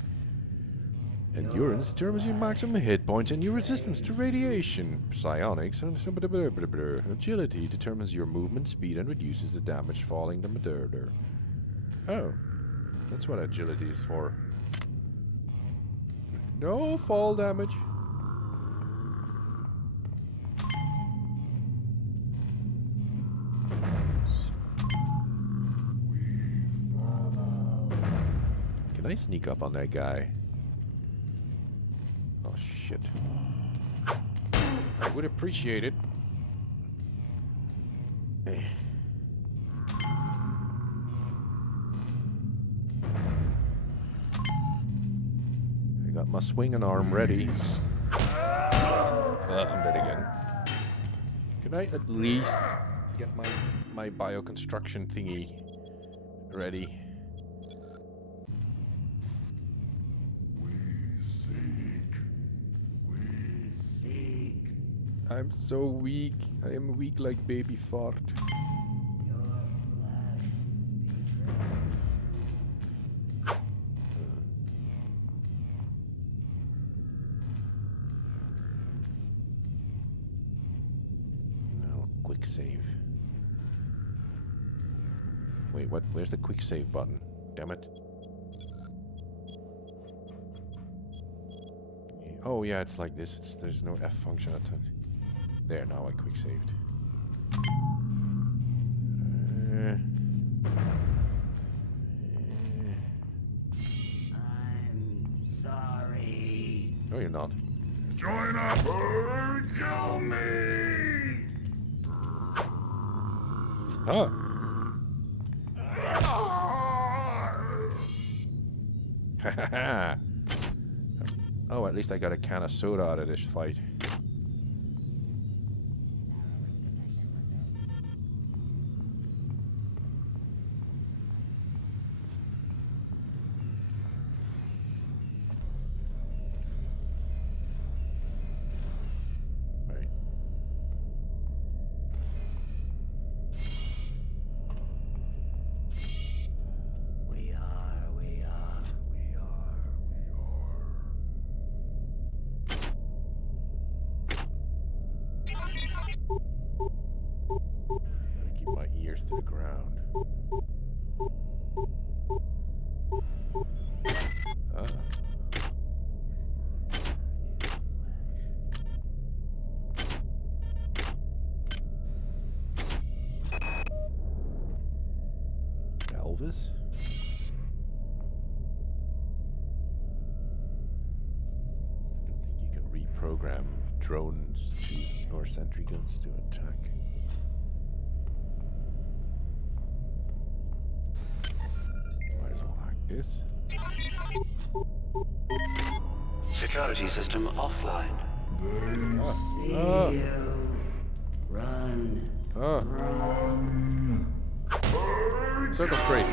Endurance determines your maximum hit points and your resistance to radiation. Psionics. Agility determines your movement speed and reduces the damage falling the murder. Oh. That's what agility is for. No fall damage. Can I sneak up on that guy? Oh shit. I would appreciate it. Hey. I got my swinging arm ready. I'm dead again. Can I at least get my bioconstruction thingy ready? I'm so weak. I am weak like baby fart. No, quick save. Wait, what? Where's the quick save button? Damn it. Oh yeah, it's like this. There's no F function at all. There, now I quick saved. I'm sorry. No, you're not. Join up or kill me! Huh? Oh, at least I got a can of soda out of this fight. To the ground. Elvis? I don't think you can reprogram drones to or sentry guns to attack. This. security system offline. Run. Run. Circle straight.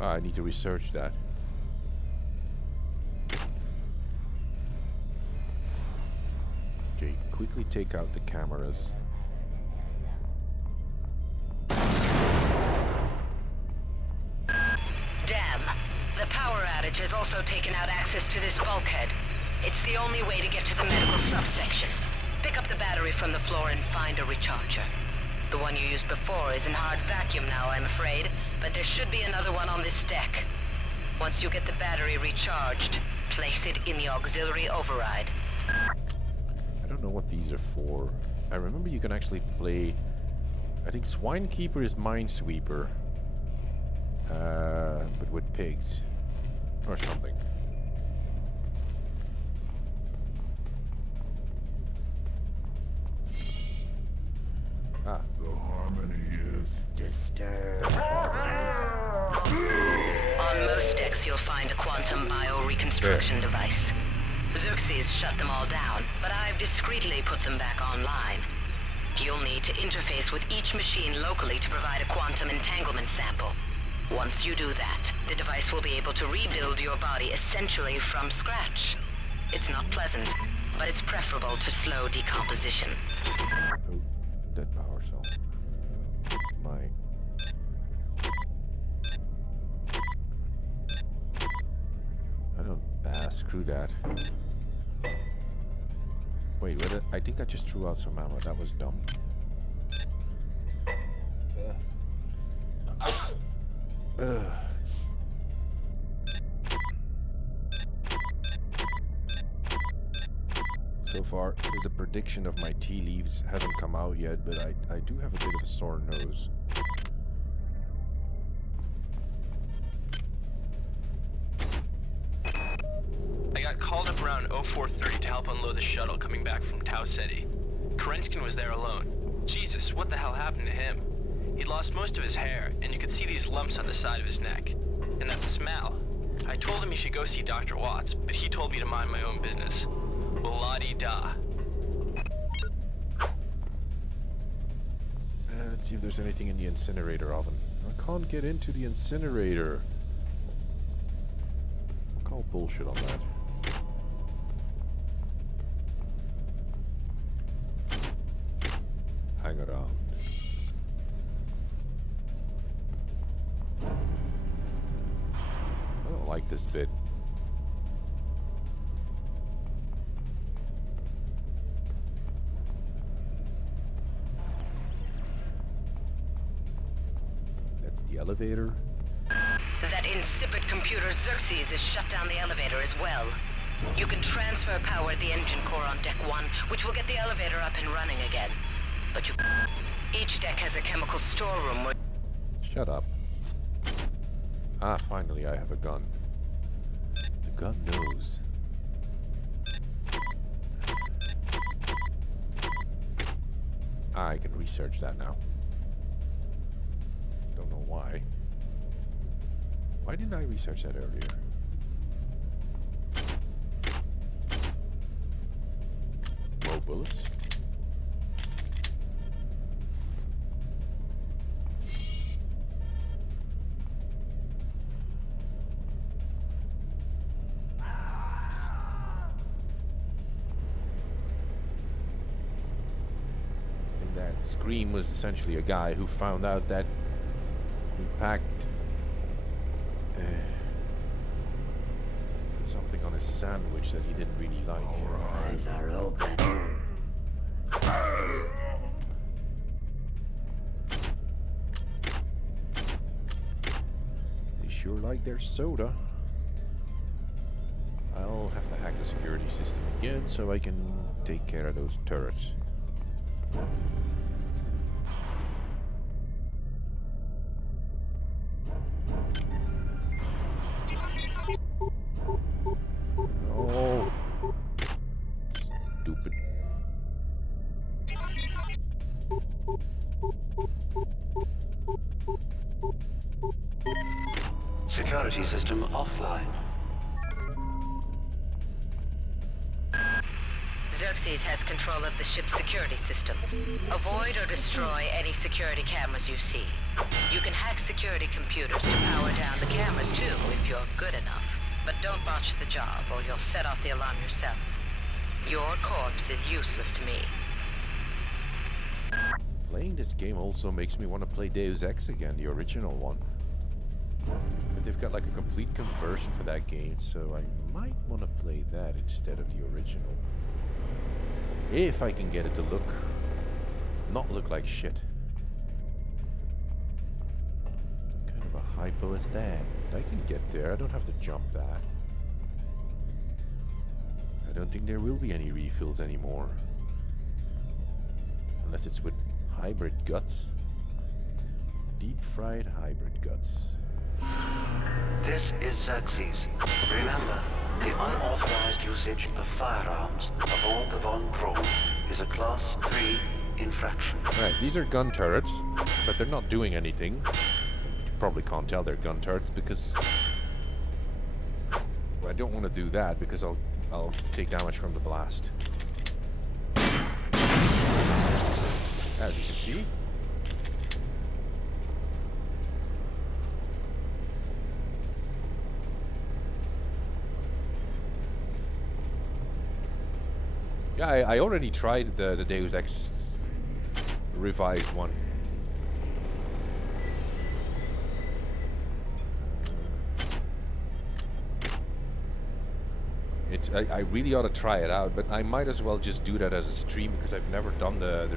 I need to research that. Okay, quickly take out the cameras. Damn. The power outage has also taken out access to this bulkhead. It's the only way to get to the medical subsection. Pick up the battery from the floor and find a recharger. The one you used before is in hard vacuum now, I'm afraid, but there should be another one on this deck. Once you get the battery recharged, place it in the auxiliary override. I don't know what these are for. I remember you can actually play... I think Swinekeeper is Minesweeper. But with pigs. Or something. Ah. The harmony is disturbed. On most decks, you'll find a quantum bio-reconstruction device. Xerxes shut them all down, but I've discreetly put them back online. You'll need to interface with each machine locally to provide a quantum entanglement sample. Once you do that, the device will be able to rebuild your body essentially from scratch. It's not pleasant, but it's preferable to slow decomposition. Oh, dead power cell. I don't... screw that. Wait, what? I think I just threw out some ammo. That was dumb. So far, the prediction of my tea leaves hasn't come out yet, but I do have a bit of a sore nose. I got called up around 0430 to help unload the shuttle coming back from Tau Ceti. Kerenskin was there alone. Jesus, what the hell happened to him? He'd lost most of his hair, and you could see these lumps on the side of his neck. And that smell. I told him he should go see Dr. Watts, but he told me to mind my own business. La-di-da. Let's see if there's anything in the incinerator oven. I can't get into the incinerator. I'll call bullshit on that. Hang around. I don't like this bit. That's the elevator. That insipid computer Xerxes has shut down the elevator as well. You can transfer power at the engine core on Deck 1, which will get the elevator up and running again. But you... Each deck has a chemical storeroom where... Shut up. Ah, finally I have a gun. The gun knows. I can research that now. Don't know why. Why didn't I research that earlier? More bullets? Scream was essentially a guy who found out that he packed something on his sandwich that he didn't really like. Our eyes are open. They sure like their soda. I'll have to hack the security system again so I can take care of those turrets. Oh, stupid. security system offline. Xerxes has control of the ship's security system. Avoid or destroy any security cameras you see. You can hack security computers to power down the cameras too, if you're good enough. But don't botch the job, or you'll set off the alarm yourself. Your corpse is useless to me. Playing this game also makes me want to play Deus Ex again, the original one. But they've got like a complete conversion for that game, so I might want to play that instead of the original. If I can get it to not look like shit. What kind of a hypo is that? I can get there, I don't have to jump that. I don't think there will be any refills anymore. Unless it's with hybrid guts. Deep fried hybrid guts. This is Xerxes. Remember, the unauthorized usage of firearms aboard the Von Braun is a Class 3 infraction. Right, these are gun turrets, but they're not doing anything. You probably can't tell they're gun turrets because... well, I don't want to do that because I'll take damage from the blast. As you can see. Yeah, I already tried the Deus Ex revised one. I really ought to try it out, but I might as well just do that as a stream because I've never done the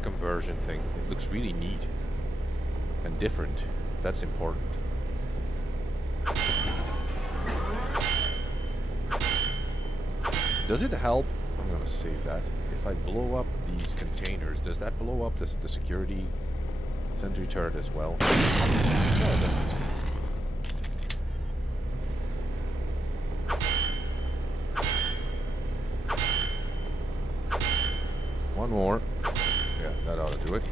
conversion thing. It looks really neat and different. That's important. Does it help? I'm gonna save that. If I blow up these containers, does that blow up the security sentry turret as well? No, it doesn't. One more. Yeah, that ought to do it.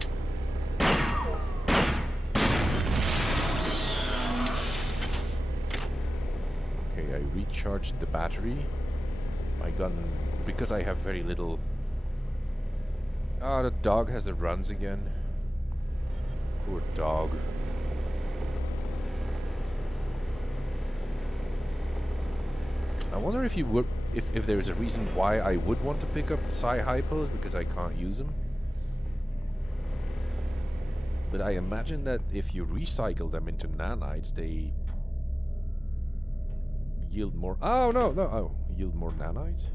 Okay, I recharged the battery. My gun, because I have very little... Ah, the dog has the runs again. Poor dog. I wonder if you would... If there's a reason why I would want to pick up Psi-Hypos, because I can't use them. But I imagine that if you recycle them into nanites, they yield more... Oh, no! Oh, yield more nanites?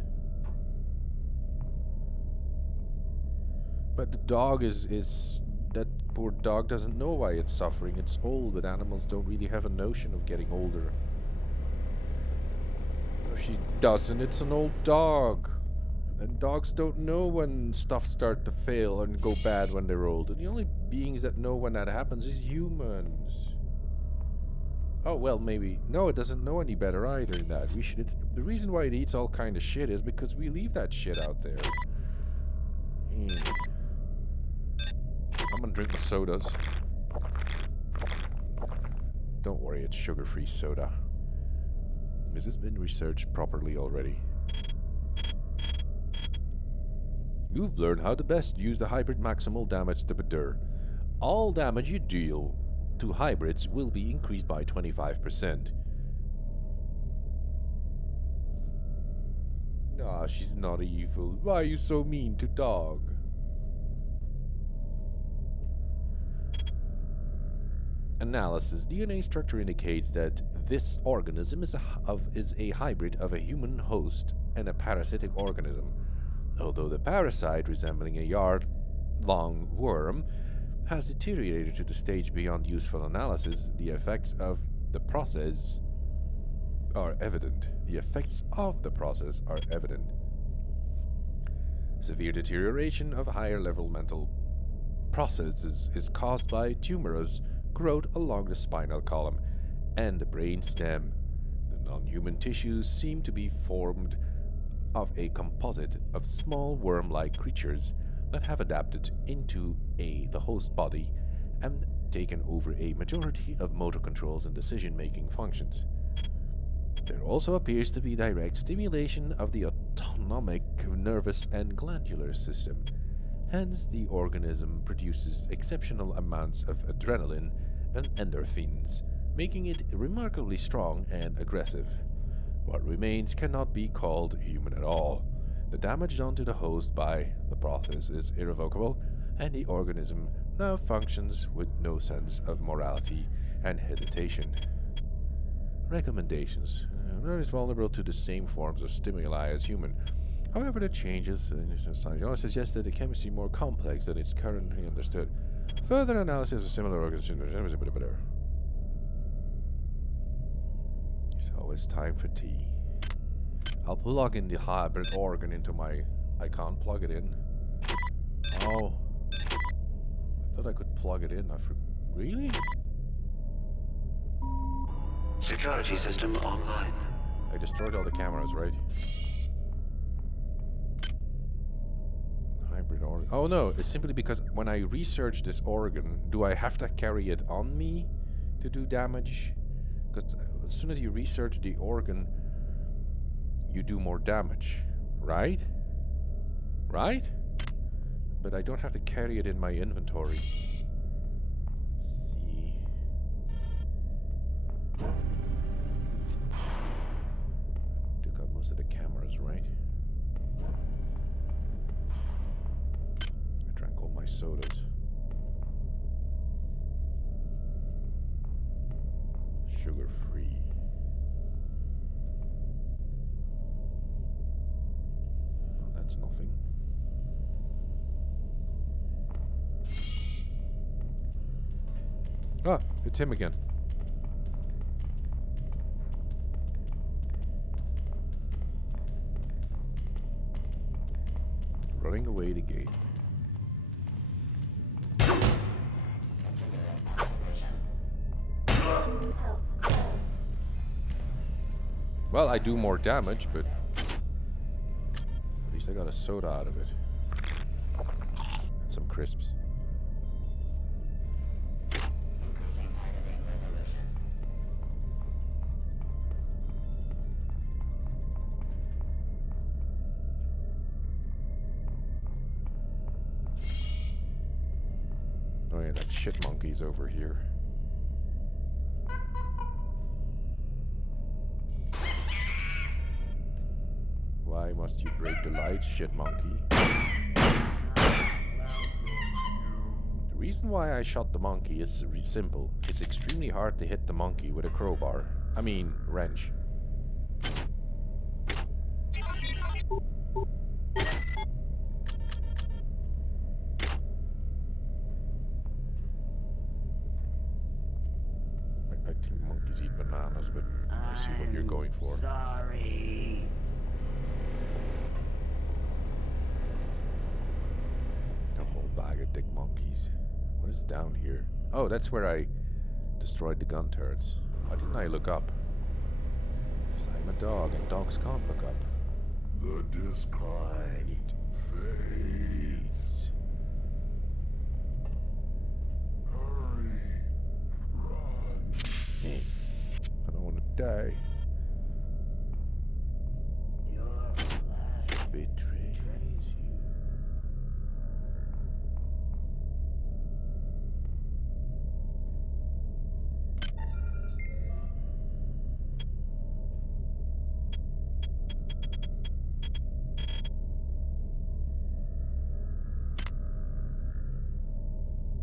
But the dog is... That poor dog doesn't know why it's suffering. It's old, but animals don't really have a notion of getting older. She doesn't. It's an old dog. And dogs don't know when stuff starts to fail and go bad when they're old. And the only beings that know when that happens is humans. Oh, well, maybe. No, it doesn't know any better either than that. We should... the reason why it eats all kind of shit is because we leave that shit out there. I'm gonna drink the sodas. Don't worry, it's sugar-free soda. Has this been researched properly already? You've learned how to best use the hybrid maximal damage stabilizer. All damage you deal to hybrids will be increased by 25%. Ah, she's not evil. Why are you so mean to dog? Analysis. DNA structure indicates that this organism is a hybrid of a human host and a parasitic organism. Although the parasite, resembling a yard-long worm, has deteriorated to the stage beyond useful analysis, the effects of the process are evident. Severe deterioration of higher-level mental processes is caused by tumorous growth along the spinal column and the brain stem. The non-human tissues seem to be formed of a composite of small worm-like creatures that have adapted into the host body and taken over a majority of motor controls and decision-making functions. There also appears to be direct stimulation of the autonomic nervous and glandular system. Hence, the organism produces exceptional amounts of adrenaline and endorphins, making it remarkably strong and aggressive. What remains cannot be called human at all. The damage done to the host by the process is irrevocable, and the organism now functions with no sense of morality and hesitation. Recommendations. Not as vulnerable to the same forms of stimuli as human. However, the changes in science suggest that the chemistry more complex than it's currently understood. Further analysis of similar organisms. So it's time for tea. I'll plug in the hybrid organ into my... I can't plug it in. Oh. I thought I could plug it in. Really? Security system online. I destroyed all the cameras, right? Hybrid organ. Oh no, it's simply because when I research this organ, do I have to carry it on me to do damage? Because as soon as you research the organ, you do more damage, right? Right? But I don't have to carry it in my inventory. Let's see. Took out most of the cameras, right? I drank all my sodas. Sugar-free. Well, that's nothing. Ah, it's him again. Running away the gate. Well, I do more damage, but at least I got a soda out of it. And some crisps. Oh yeah, that shit monkey's over here. Why must you break the lights, shit monkey? The reason why I shot the monkey is simple. It's extremely hard to hit the monkey with a crowbar. I mean, wrench. I think monkeys eat bananas, but I see what you're going for. Sorry. A whole bag of dick monkeys. What is down here? Oh, that's where I destroyed the gun turrets. Why didn't I look up? Because I'm a dog and dogs can't look up. The discord fades. Hurry. Run. Hey, I don't want to die. Your flesh Betrays you.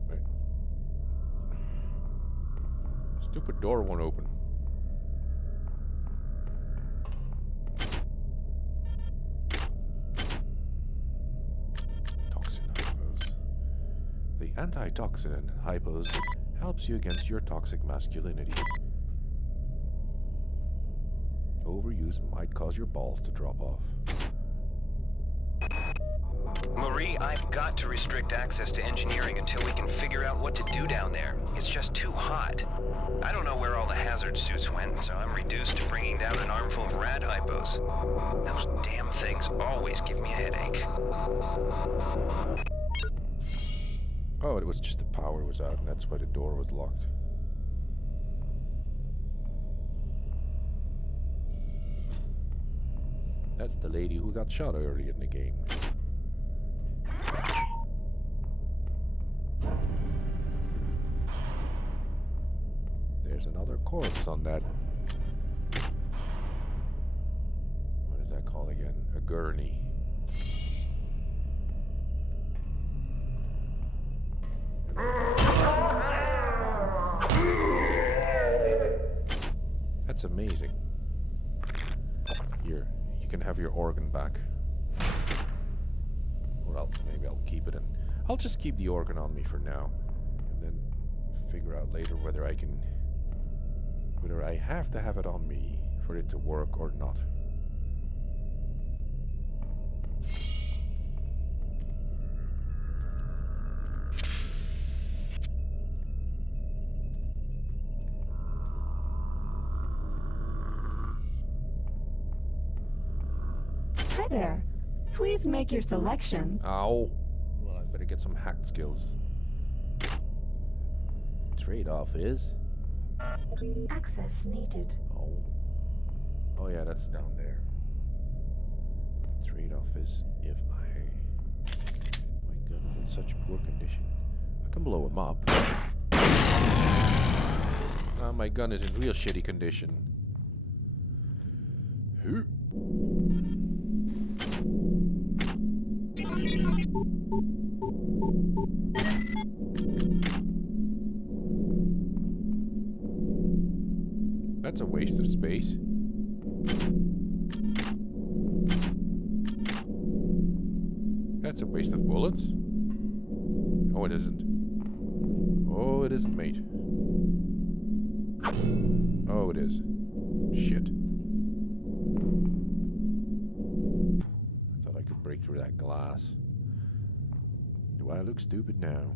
Wait. Stupid door won't open. Toxin hypos. The antitoxin in hypos helps you against your toxic masculinity. Overuse might cause your balls to drop off. Marie, I've got to restrict access to engineering until we can figure out what to do down there. It's just too hot. I don't know where all the hazard suits went, so I'm reduced to bringing down an armful of rad hypos. Those damn things always give me a headache. Oh, it was just the power was out, and that's why the door was locked. That's the lady who got shot early in the game. There's another corpse on that. What is that called again? A gurney. That's amazing. Here, you can have your organ back. Or else maybe I'll keep it in. I'll just keep the organ on me for now. And then figure out later whether I can... whether I have to have it on me for it to work or not. Hi there. Please make your selection. Ow. Well, I better get some hack skills. Trade-off is... Access needed. Oh. Oh yeah, that's down there. Trade-off is if my gun is in such poor condition. I can blow him up. My gun is in real shitty condition. That's a waste of space. That's a waste of bullets. Oh, it isn't. Oh, it isn't, mate. Oh, it is. Shit. I thought I could break through that glass. Do I look stupid now?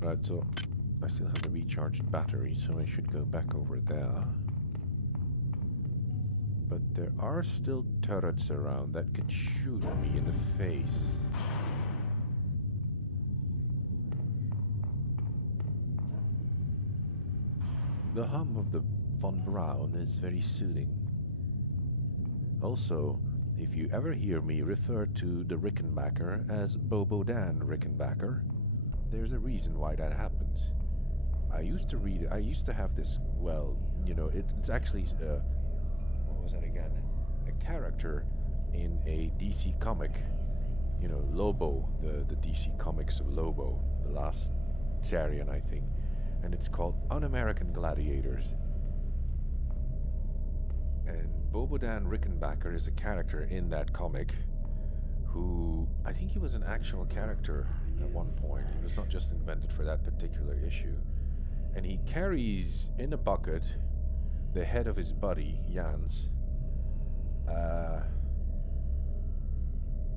Right, so I still have a recharged battery, so I should go back over there. But there are still turrets around that can shoot me in the face. The hum of the von Braun is very soothing. Also, if you ever hear me refer to the Rickenbacker as Bobo-Dan Rickenbacker, there's a reason why that happens. I used to have this, well, you know, it's actually, what was that again? A character in a DC comic. You know, Lobo, the DC comics of Lobo, the last Zarian, I think. And it's called Un-American Gladiators. And Bobo-Dan Rickenbacker is a character in that comic who, I think he was an actual character at one point. He was not just invented for that particular issue. And he carries in a bucket the head of his buddy, Jans,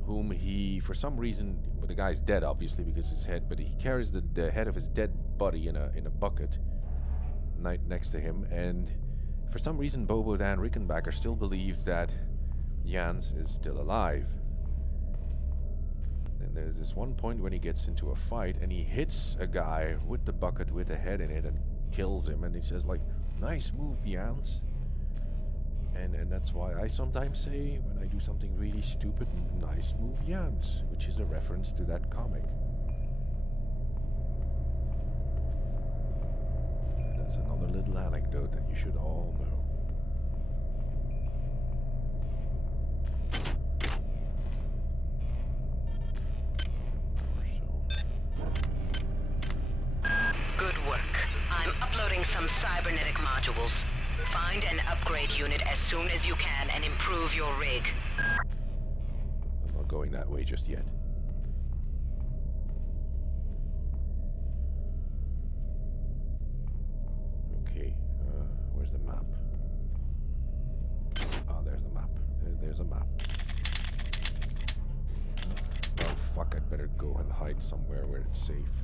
whom he, for some reason, well, the guy's dead obviously because his head, but he carries the head of his dead buddy in a bucket next to him, and for some reason Bobo-Dan Rickenbacker still believes that Jans is still alive. And there's this one point when he gets into a fight and he hits a guy with the bucket with a head in it and kills him, and he says like, "Nice move, Jans." And that's why I sometimes say, when I do something really stupid, "Nice move, Jans," which is a reference to that comic. And that's another little anecdote that you should all know. Good work. I'm uploading some cybernetic modules. Find an upgrade unit as soon as you can and improve your rig. I'm not going that way just yet. Okay, where's the map? Oh, there's the map. There's a map. Oh, fuck, I'd better go and hide somewhere where it's safe.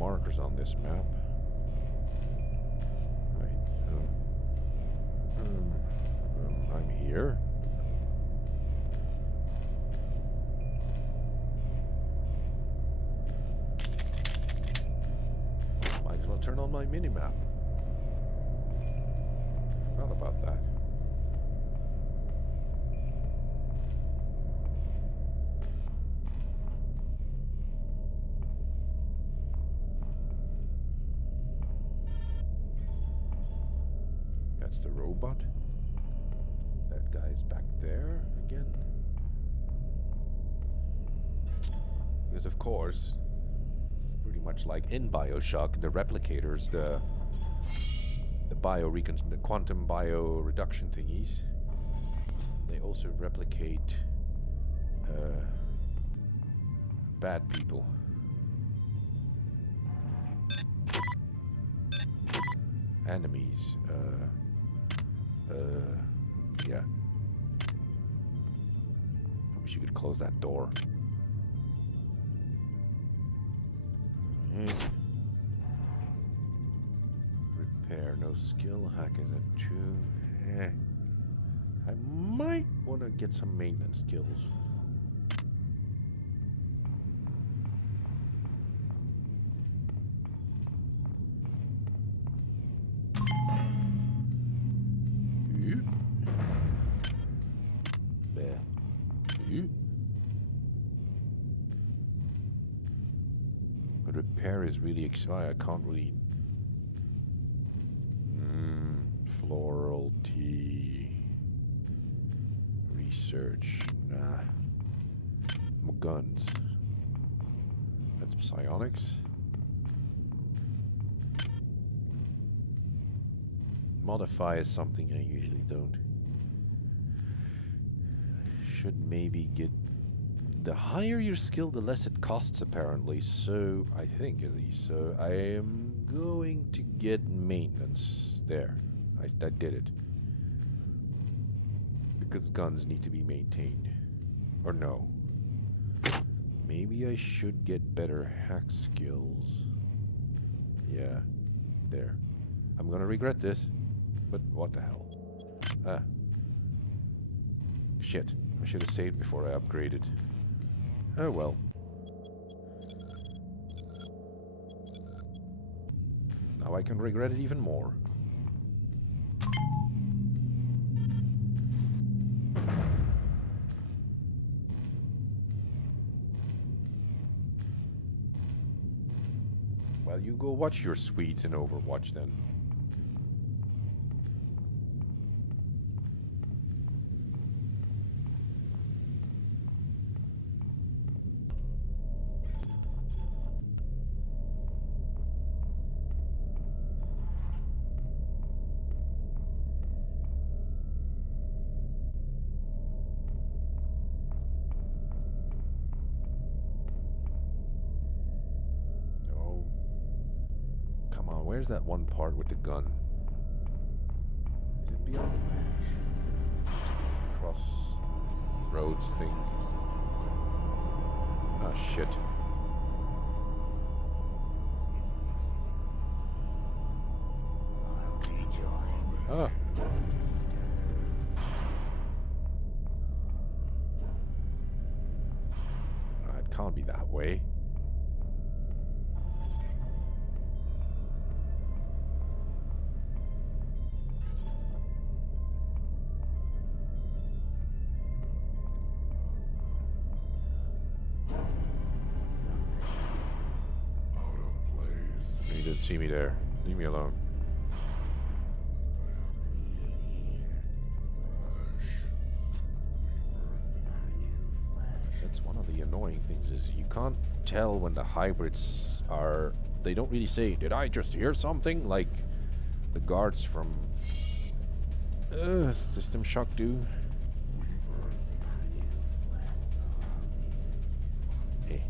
markers on this map. Right, so... I'm here. Might as well turn on my minimap. Forgot about that. That's the robot. That guy's back there again. Because of course, pretty much like in BioShock, the replicators, the quantum bio reduction thingies, they also replicate bad people. Enemies. Yeah. Wish you could close that door. Repair, no skill. Hack is a 2. I might want to get some maintenance skills. But repair is really exciting. I can't really. Floral tea. Research. Nah. More guns. That's psionics. Modify is something I usually don't. Should maybe get... The higher your skill, the less it costs, apparently. So, I think at least. So, I am going to get maintenance. There. I did it. Because guns need to be maintained. Or no. Maybe I should get better hack skills. Yeah. There. I'm gonna regret this. But what the hell? Ah. Shit. I should have saved before I upgraded. Oh well. Now I can regret it even more. Well, you go watch your sweets in Overwatch then. Where's that one part with the gun? Is it beyond the cross roads thing? Ah, shit. Ah. It can't be that way. You didn't see me there. Leave me alone. That's one of the annoying things is you can't tell when the hybrids are... They don't really say, did I just hear something? Like the guards from System Shock do. I'd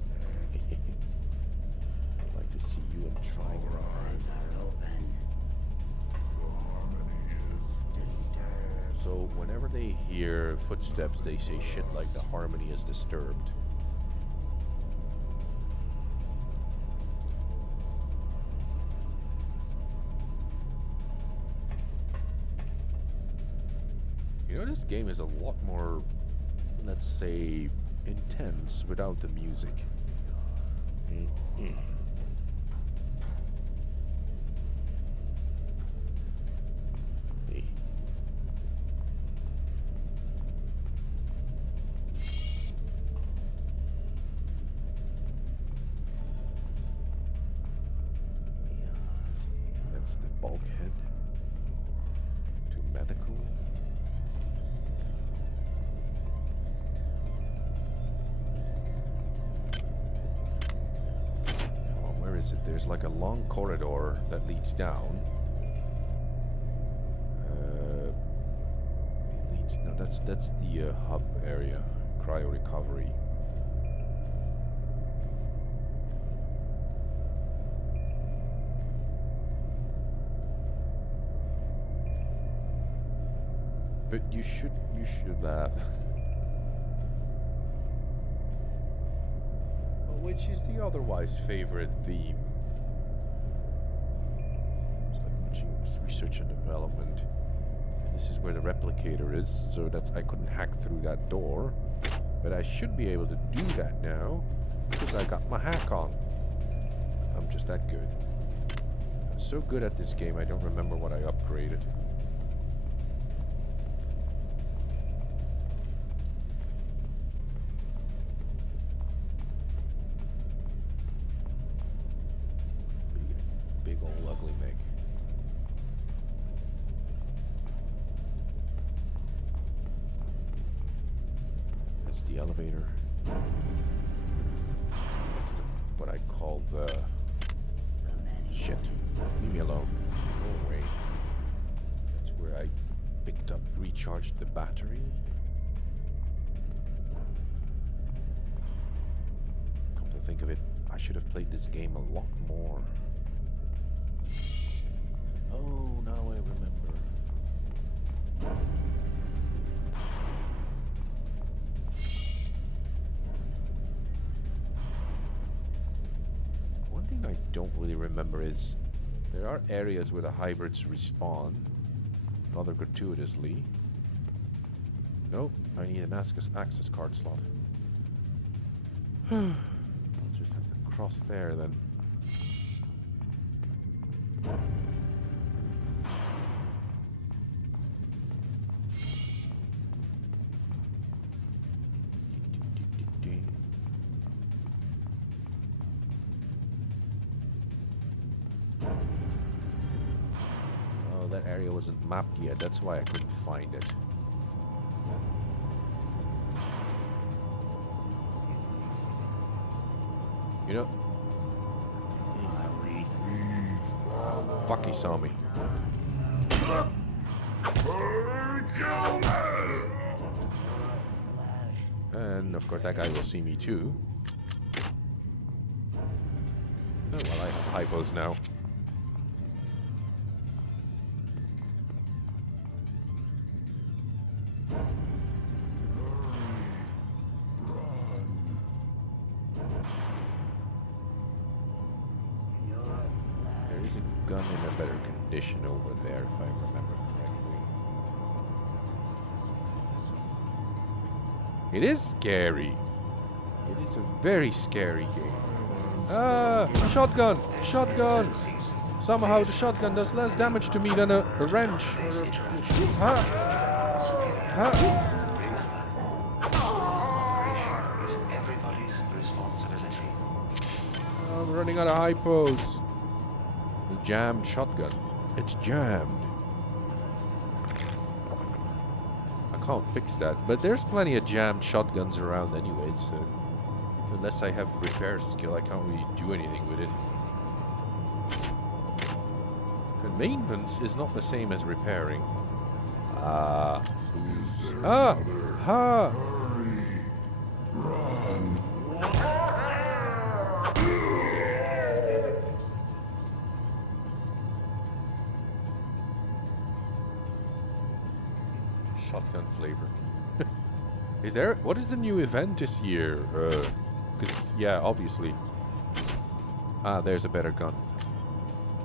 like to see you in trial. So whenever they hear footsteps, they say shit like the harmony is disturbed. this game is a lot more, let's say, intense without the music. Hey. That's the bulkhead. To medical. Where is it? There's like a long corridor that leads down. It leads, no, that's the hub area, cryo recovery. But you should laugh. Which is the otherwise favorite theme? It's like watching research and development. And this is where the replicator is, so that's I couldn't hack through that door. But I should be able to do that now, because I got my hack on. I'm just that good. I'm so good at this game, I don't remember what I upgraded. Big old ugly Mick. That's the elevator. That's what I call the... Shit. Leave me alone. Go away. That's where I picked up, recharged the battery. Come to think of it, I should have played this game a lot more. Oh, now I remember. One thing I don't really remember is there are areas where the hybrids respawn, rather gratuitously. Nope, I need an access card slot. I'll just have to cross there then. That area wasn't mapped yet, that's why I couldn't find it. You know? Fuck, he saw me. And of course that guy will see me too. Oh well, I have hypos now. Gun in a better condition over there, if I remember correctly. It is scary. It is a very scary game. Ah, shotgun! Shotgun! Somehow the shotgun does less damage to me than a wrench. Or a, I'm running out of hypos. Jammed shotgun. It's jammed. I can't fix that, but there's plenty of jammed shotguns around anyway, so unless I have repair skill, I can't really do anything with it. And maintenance is not the same as repairing. Ha! Shotgun flavor. Is there? What is the new event this year? Because yeah, obviously. Ah, there's a better gun.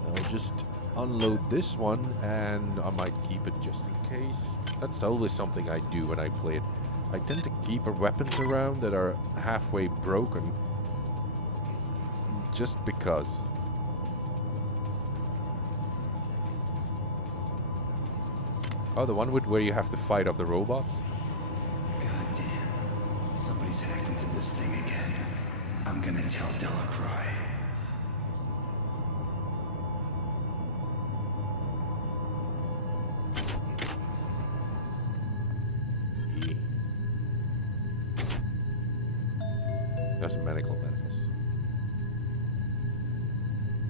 I'll just unload this one, and I might keep it just in case. That's always something I do when I play it. I tend to keep weapons around that are halfway broken, just because. Oh, the one with where you have to fight off the robots? God damn. Somebody's hacked into this thing again. I'm gonna tell Delacroix. That's a medical manifest.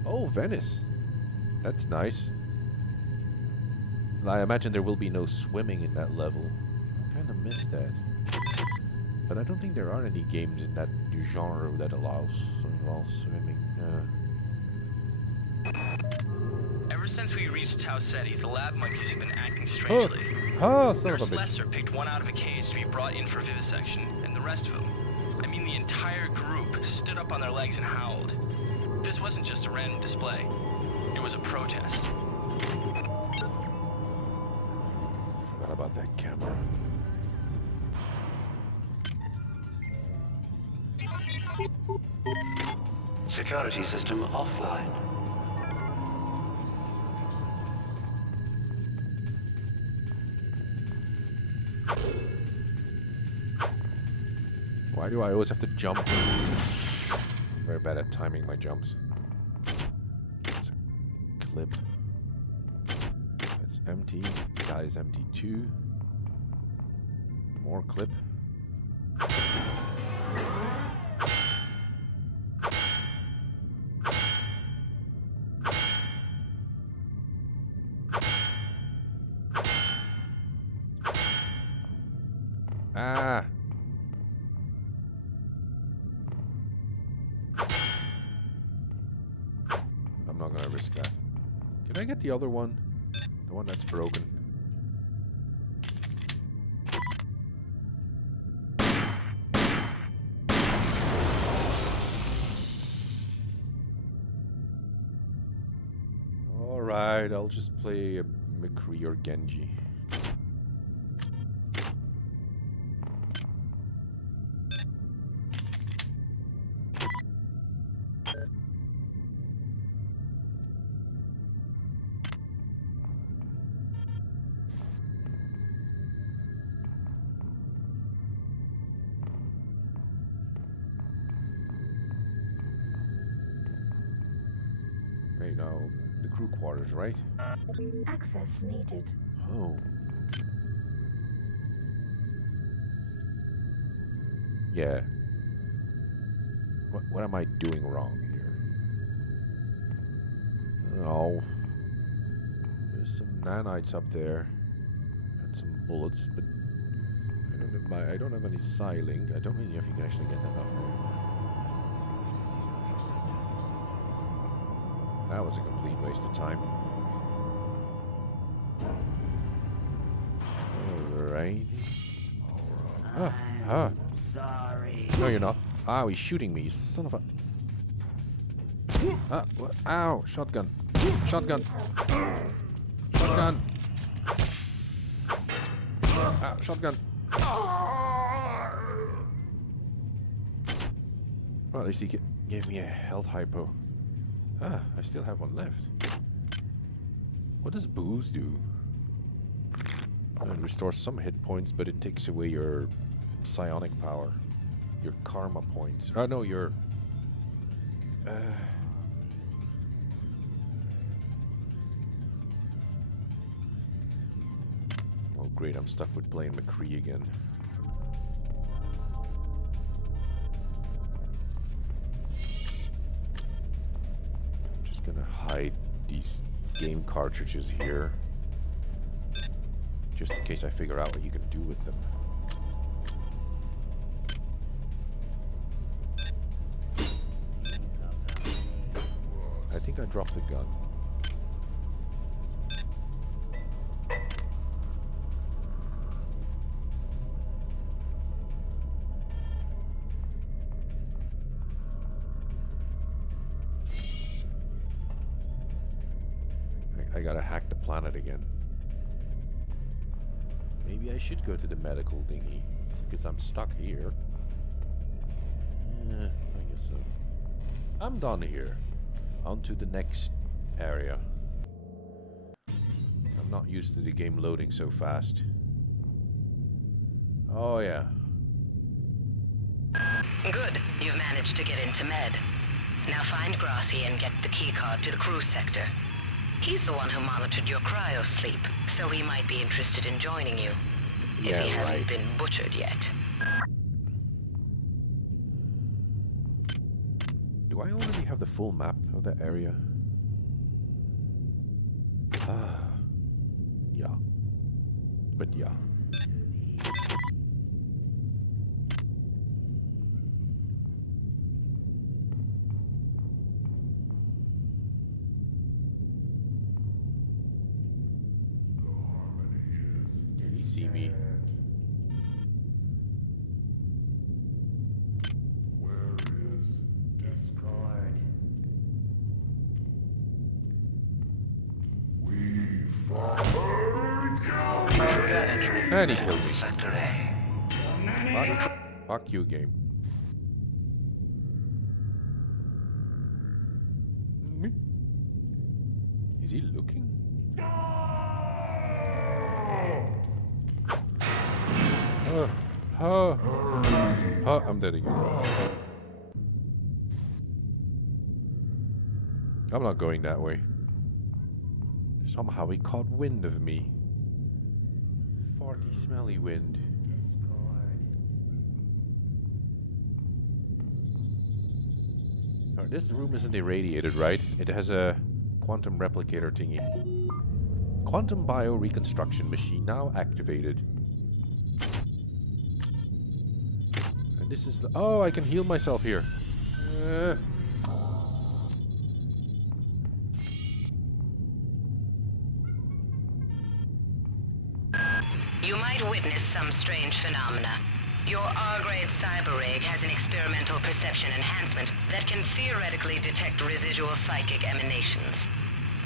Oh, Venice. That's nice. I imagine there will be no swimming in that level. I kind of missed that. But I don't think there are any games in that genre that involves swimming. Ever since we reached Tau Ceti, the lab monkeys have been acting strangely. Oh, son of a Nurse bitch. Lester picked one out of a cage to be brought in for vivisection, and the rest of them, I mean the entire group, stood up on their legs and howled. This wasn't just a random display. It was a protest. Forgot about that camera. Security system offline. Why do I always have to jump? Very bad at timing my jumps. That's a clip. That's empty. That is empty too. More clip. Ah! I'm not gonna risk that. Can I get the other one? The one that's broken. Alright, I'll just play a McCree or Genji. Right now, the crew quarters, right? Access needed. Oh. Yeah. What am I doing wrong here? Oh. There's some nanites up there. And some bullets, but I don't have any siling. I don't really know if you can actually get that off there. That was a complete waste of time. Alright. Sorry. No, you're not. Ow, he's shooting me, you son of a... Ow, shotgun. Shotgun. Shotgun. Shotgun. Well, at least he gave me a health hypo. I still have one left. What does booze do? It restores some hit points, but it takes away your psionic power. Your karma points. Oh, no, your... Oh, great, I'm stuck with playing McCree again. Gonna hide these game cartridges here just in case I figure out what you can do with them. I think I dropped the gun. I gotta hack the planet again. Maybe I should go to the medical thingy, because I'm stuck here. I guess so. I'm done here. On to the next area. I'm not used to the game loading so fast. Oh yeah. Good. You've managed to get into Med. Now find Grassi and get the keycard to the cruise sector. He's the one who monitored your cryo sleep, so he might be interested in joining you. If he hasn't been butchered yet. Do I already have the full map of that area? Yeah. But yeah. Did he see me? Where is Discord? We followed you. And he killed me. Sector A. Fuck you, game. Is he looking? I'm dead again. I'm not going that way. Somehow he caught wind of me. Farty, smelly wind. Alright, this room isn't irradiated, right? It has a quantum replicator thingy. Quantum bio reconstruction machine now activated. And this is the... Oh, I can heal myself here. You might witness some strange phenomena. Your R-grade cyber rig has an experimental perception enhancement that can theoretically detect residual psychic emanations.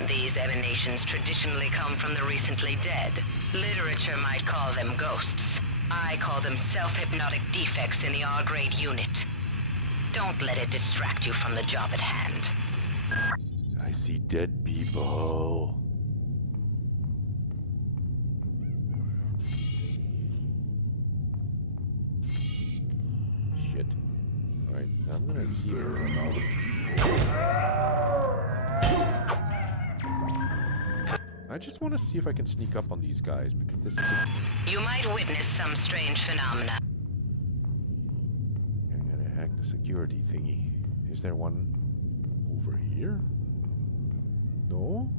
These emanations traditionally come from the recently dead. Literature might call them ghosts. I call them self-hypnotic defects in the R-grade unit. Don't let it distract you from the job at hand. I see dead people. Shit. Alright, I'm gonna see. I just want to see if I can sneak up on these guys, because this is a... You might witness some strange phenomena. I'm gonna hack the security thingy. Is there one over here? No?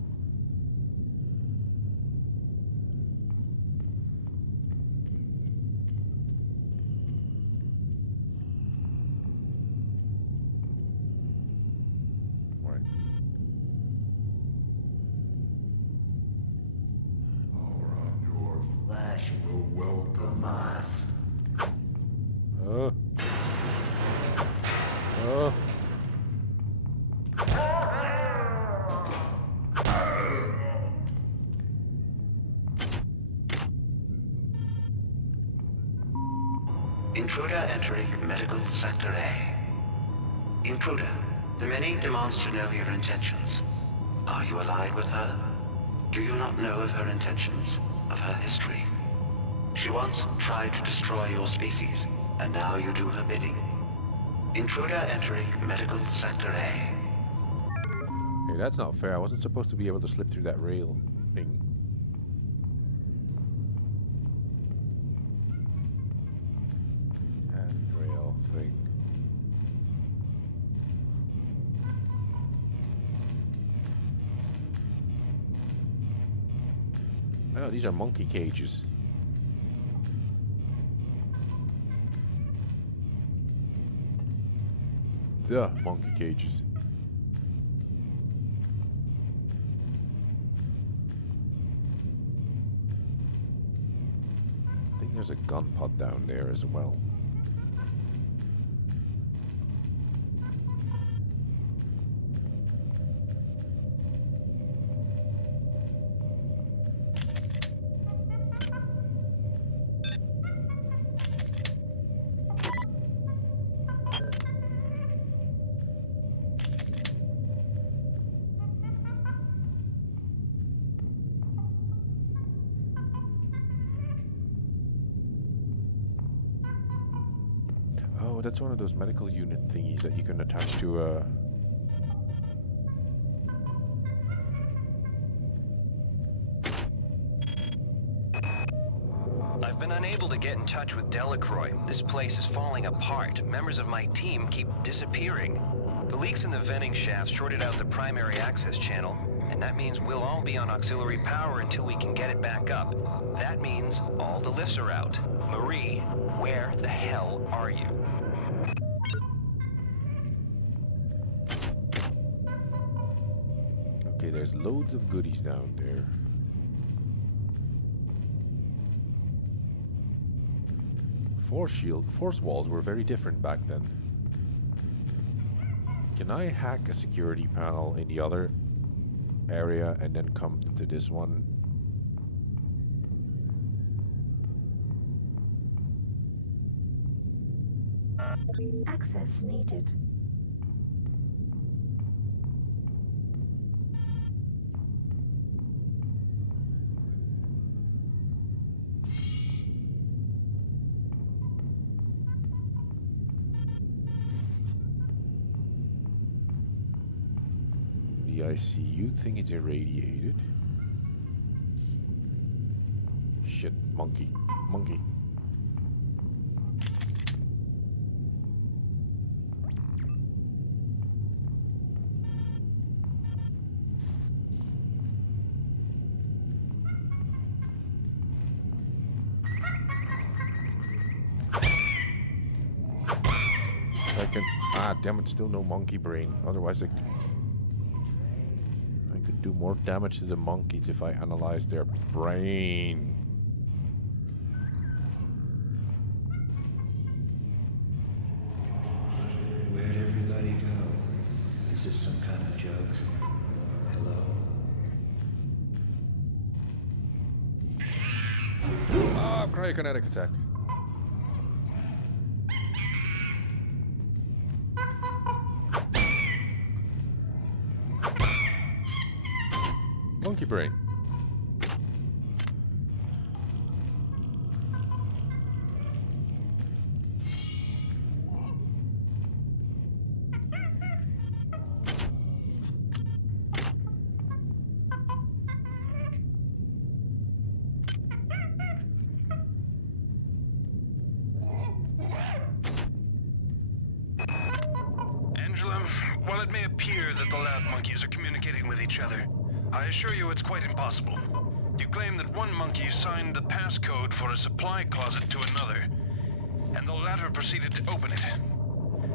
Alright. Flash will welcome us. Intruder entering medical sector A. Intruder, the many demands to know your intentions. Are you allied with her? Do you not know of her intentions, of her history? She once tried to destroy your species, and now you do her bidding. Intruder entering medical sector A. Hey, that's not fair. I wasn't supposed to be able to slip through that rail thing. Handrail thing. Oh, these are monkey cages. The monkey cages. I think there's a gun pod down there as well. Oh, that's one of those medical unit thingies that you can attach to a... I've been unable to get in touch with Delacroix. This place is falling apart. Members of my team keep disappearing. The leaks in the venting shaft shorted out the primary access channel, and that means we'll all be on auxiliary power until we can get it back up. That means all the lifts are out. Marie, where the hell are you? Okay, there's loads of goodies down there. Force walls were very different back then. Can I hack a security panel in the other area and then come to this one? Access needed. The ICU thing is irradiated. Shit, monkey. Monkey. I can... Ah, damn it, still no monkey brain. Otherwise I could do more damage to the monkeys if I analyze their brain. Where'd everybody go? Is this some kind of joke? Hello? Ah, cryokinetic attack. Monkey brain. Angela, while it may appear that the lab monkeys are communicating with each other, I assure you it's quite impossible. You claim that one monkey signed the passcode for a supply closet to another, and the latter proceeded to open it.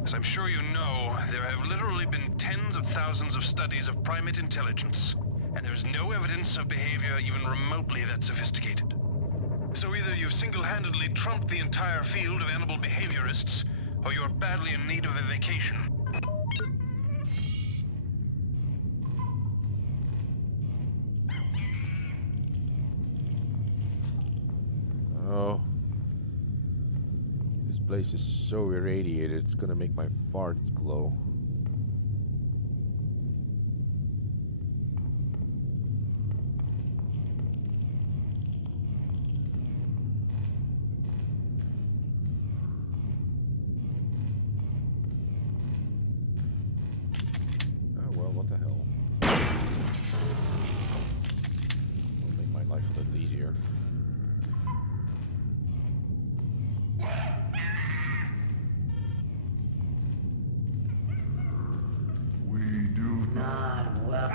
As I'm sure you know, there have literally been tens of thousands of studies of primate intelligence, and there is no evidence of behavior even remotely that sophisticated. So either you've single-handedly trumped the entire field of animal behaviorists, or you're badly in need of a vacation. Oh. This place is so irradiated, it's gonna make my farts glow. Oh well, what the hell. It'll make my life a little easier. We do not welcome.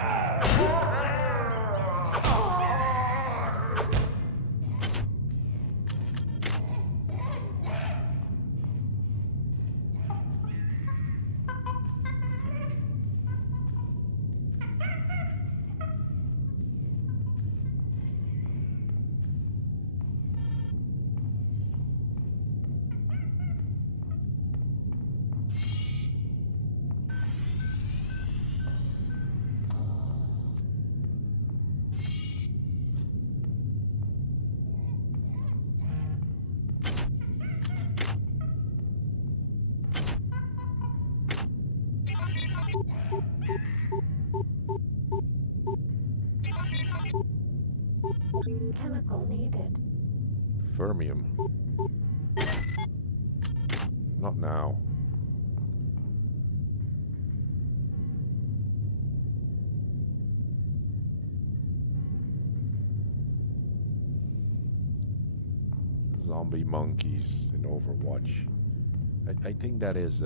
Chemical needed. Fermium. Not now. zombie monkeys in Overwatch. I think that is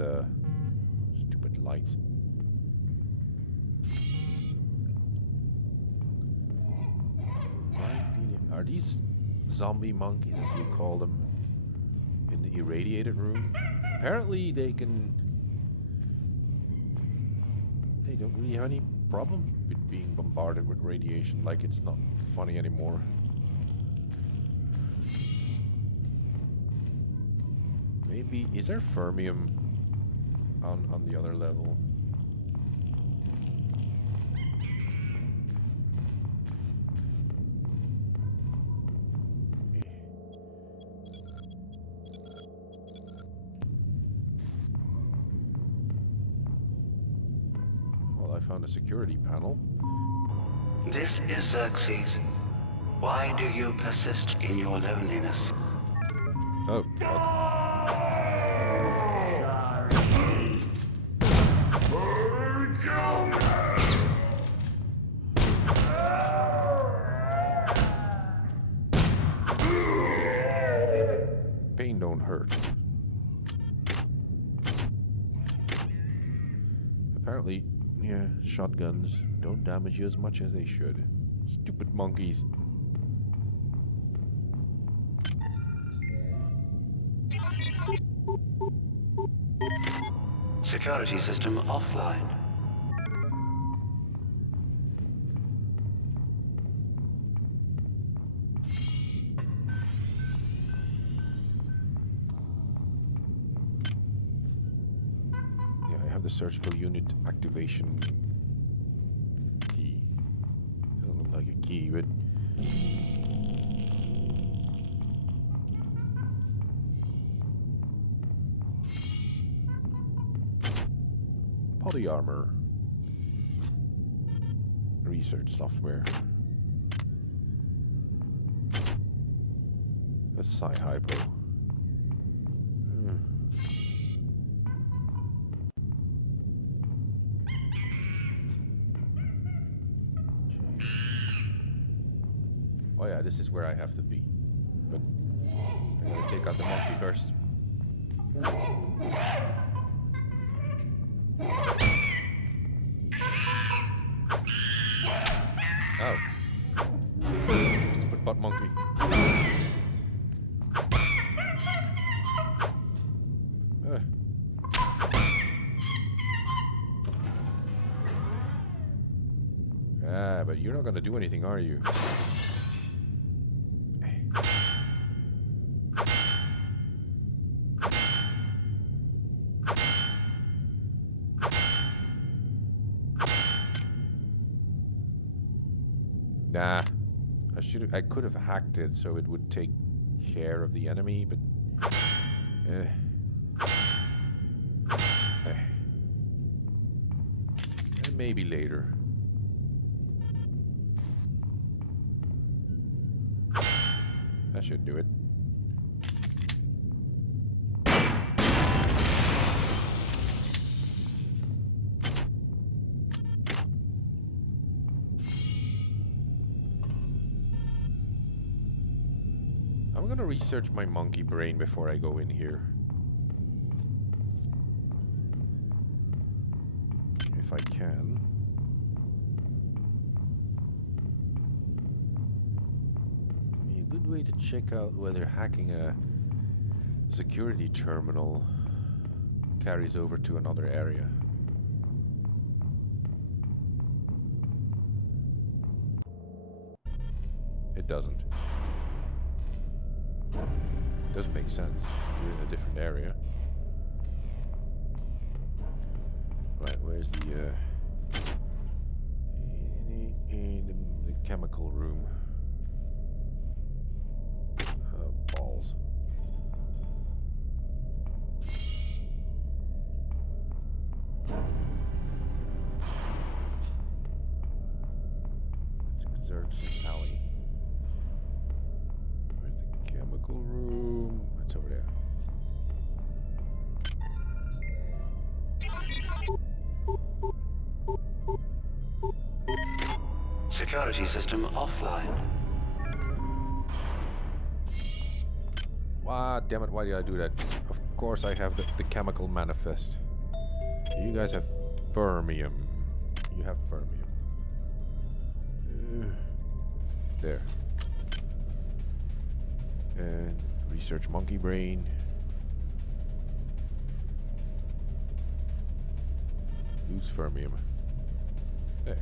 stupid lights. Are these zombie monkeys, as you call them, in the irradiated room? Apparently they don't really have any problem with being bombarded with radiation, like it's not funny anymore. Maybe, is there fermium on the other level? Well, I found a security panel. This is Xerxes. Why do you persist in your loneliness? Oh, God. Pain don't hurt. Apparently, yeah, shotguns don't damage you as much as they should. Stupid monkeys. Security system offline. Yeah, I have the surgical unit activation key. Doesn't look like a key, but body armor. Research software. That's Sci-Hypo. Oh yeah, this is where I have to be. But I gotta take out the monkey first. Oh. Stupid butt monkey. Ah, but you're not gonna do anything, are you? Nah, I could have hacked it so it would take care of the enemy, but maybe later. That should do it. I'm gonna research my monkey brain before I go in here. If I can. A good way to check out whether hacking a security terminal carries over to another area. It doesn't. Does make sense. You're in a different area. Right, where's the in the chemical room? Balls. It's Xerxes Alley. Where's the chemical room? It's over there. Security system offline. Ah, damn it, why did I do that? Of course I have the chemical manifest. You guys have fermium. You have fermium. There. And research monkey brain. Use fermium. There.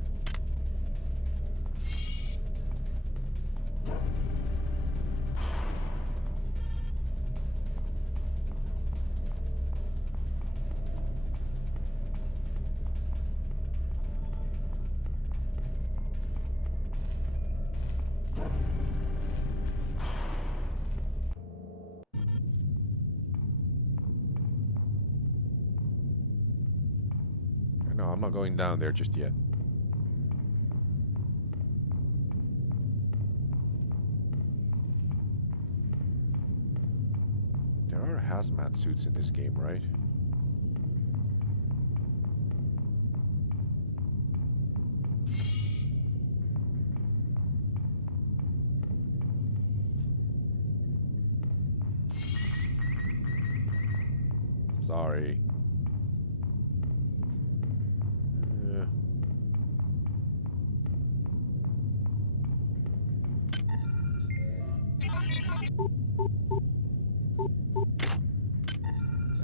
No, I'm not going down there just yet. There are hazmat suits in this game, right? Sorry.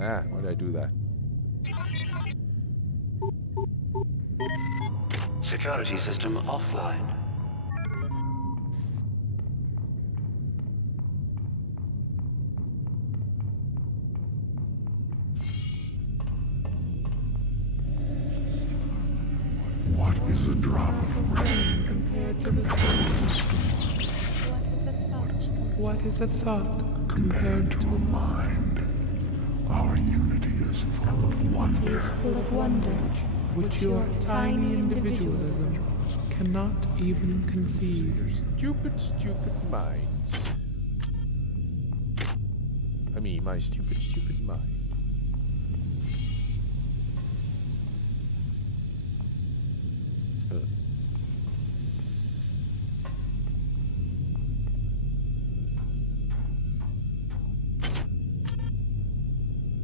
Ah, why did I do that? Security system offline. What is a drop of rain compared to the What is a thought compared to a mind? Our unity is full of wonder. Which your tiny individualism cannot even conceive. Stupid, stupid minds. I mean, my stupid, stupid mind.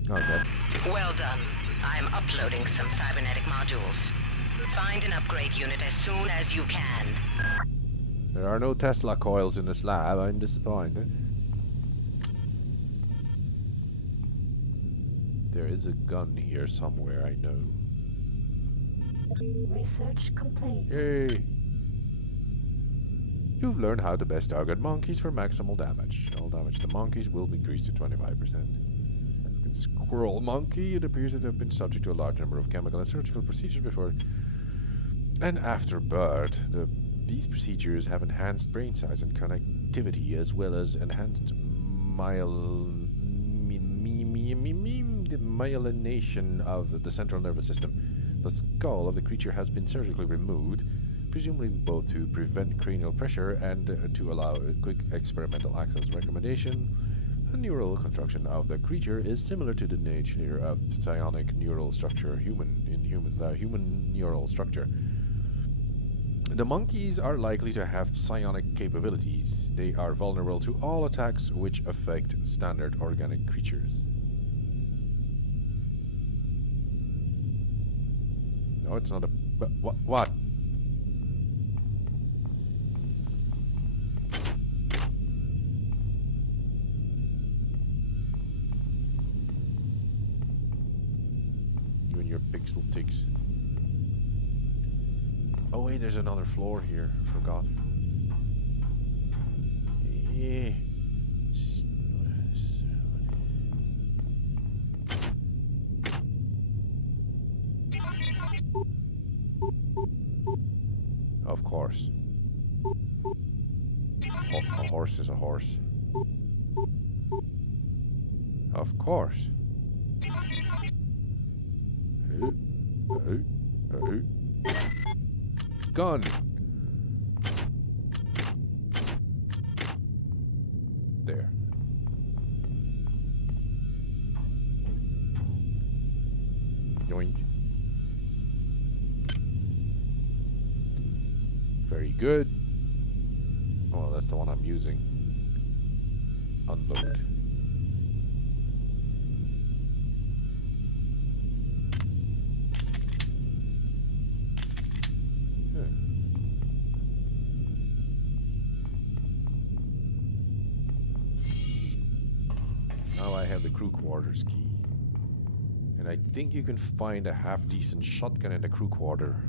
Okay. Well done. I am uploading some cybernetic modules. Find an upgrade unit as soon as you can. There are no Tesla coils in this lab. I'm disappointed. There is a gun here somewhere, I know. Research complete. Yay! You've learned how to best target monkeys for maximal damage. All damage to monkeys will be increased to 25%. Squirrel monkey, it appears to have been subject to a large number of chemical and surgical procedures before and after birth. These procedures have enhanced brain size and connectivity, as well as enhanced myelination of the central nervous system. The skull of the creature has been surgically removed, presumably both to prevent cranial pressure and to allow a quick experimental access. Recommendation: the neural construction of the creature is similar to the nature of psionic neural structure, the human neural structure. The monkeys are likely to have psionic capabilities. They are vulnerable to all attacks which affect standard organic creatures. No, it's not a... But what? You and your pixel ticks. Oh wait, there's another floor here. Forgot. Yeah. Of course. A horse is a horse. Of course. Gun. There. Yoink. Very good. Oh, that's the one I'm using. Unload. crew quarters key. And I think you can find a half-decent shotgun in the crew quarter.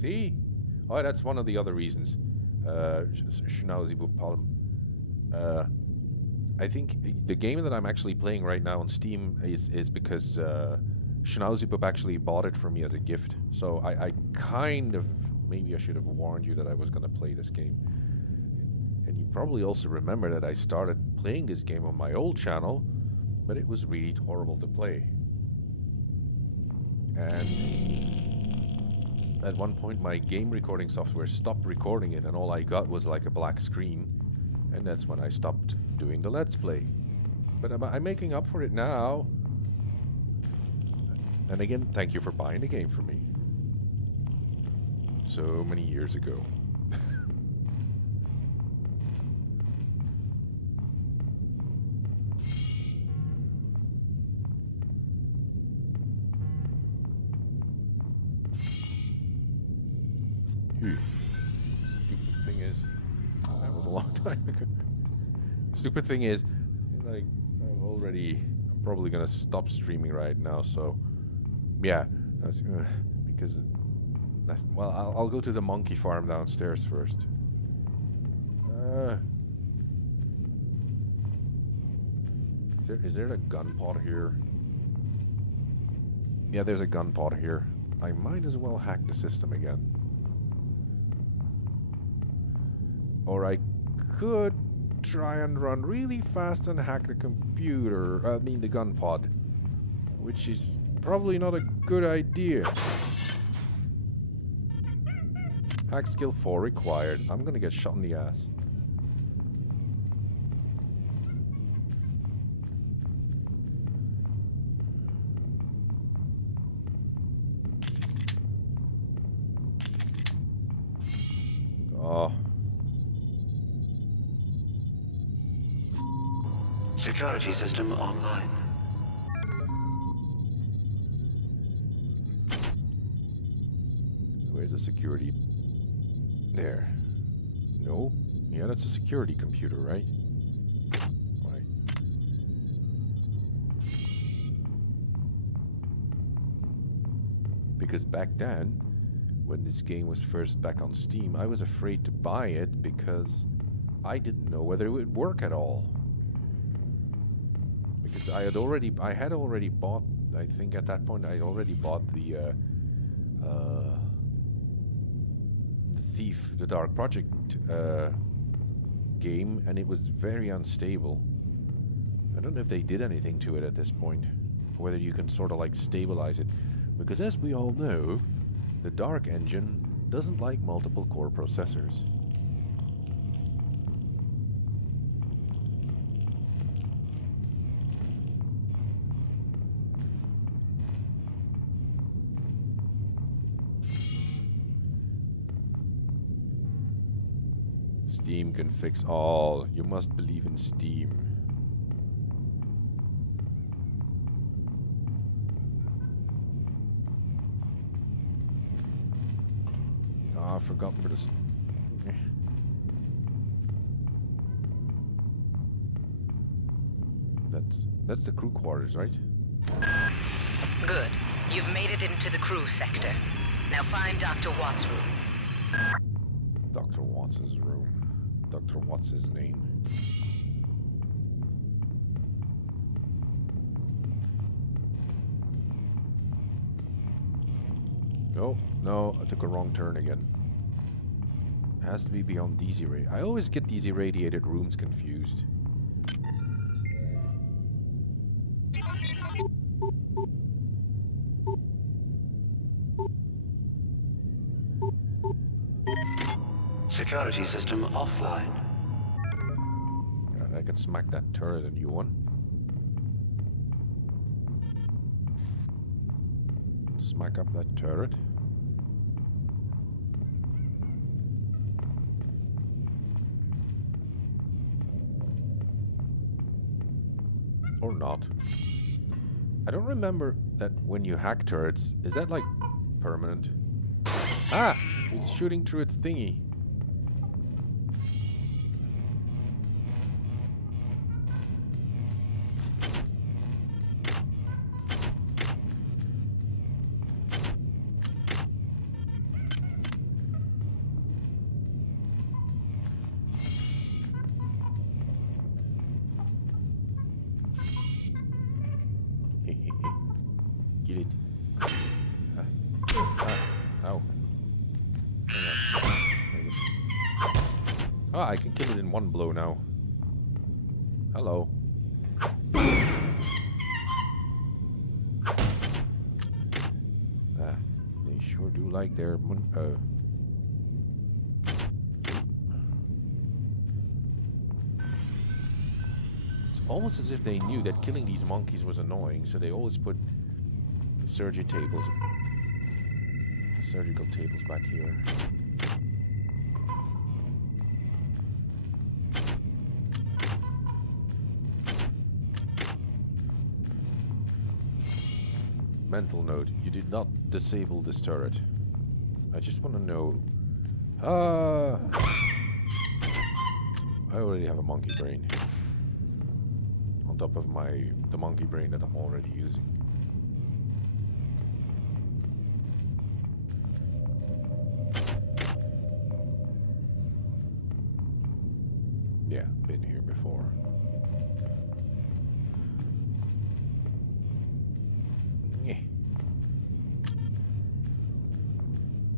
See? Oh, that's one of the other reasons. I think the game that I'm actually playing right now on Steam is because Schnauzibub actually bought it for me as a gift. So I kind of... Maybe I should have warned you that I was going to play this game. And you probably also remember that I started playing this game on my old channel, but it was really horrible to play. And at one point my game recording software stopped recording it, and all I got was like a black screen. And that's when I stopped doing the Let's Play. But I'm making up for it now. And again, thank you for buying the game for me. So many years ago. Stupid thing is, that was a long time ago. Stupid thing is, like, I'm probably gonna stop streaming right now. So, yeah, that's, because. Well, I'll go to the monkey farm downstairs first. Is there a gun pod here? Yeah, there's a gun pod here. I might as well hack the system again. Or I could try and run really fast and hack the computer. I mean the gun pod. Which is probably not a good idea. Hack skill 4 required. I'm gonna get shot in the ass. Oh. Security system online. Where's the security? There. No? Yeah, that's a security computer, right? Right. Because back then, when this game was first back on Steam, I was afraid to buy it because I didn't know whether it would work at all. Because I had already bought, I think at that point I had already bought the Thief, the Dark Project game, and it was very unstable. I don't know if they did anything to it at this point, whether you can sort of like stabilize it, because as we all know, the Dark engine doesn't like multiple core processors. Steam can fix all. You must believe in Steam. Oh, I forgot where this. That's the crew quarters, right? Good. You've made it into the crew sector. Now find Dr. Watt's room. Dr. Watt's room. Dr. What's his name? No, I took a wrong turn again. It has to be beyond these I always get these irradiated rooms confused. Security system offline. I can smack that turret a new one. Smack up that turret. Or not. I don't remember that when you hack turrets, is that like permanent? Ah! It's shooting through its thingy. Get it. Ow. Oh, I can kill it in one blow now. Hello. They sure do like their It's almost as if they knew that killing these monkeys was annoying, so they always put surgical tables back here. Mental note, you did not disable this turret. I just want to know... I already have a monkey brain. On top of the monkey brain that I'm already using. Yeah, been here before.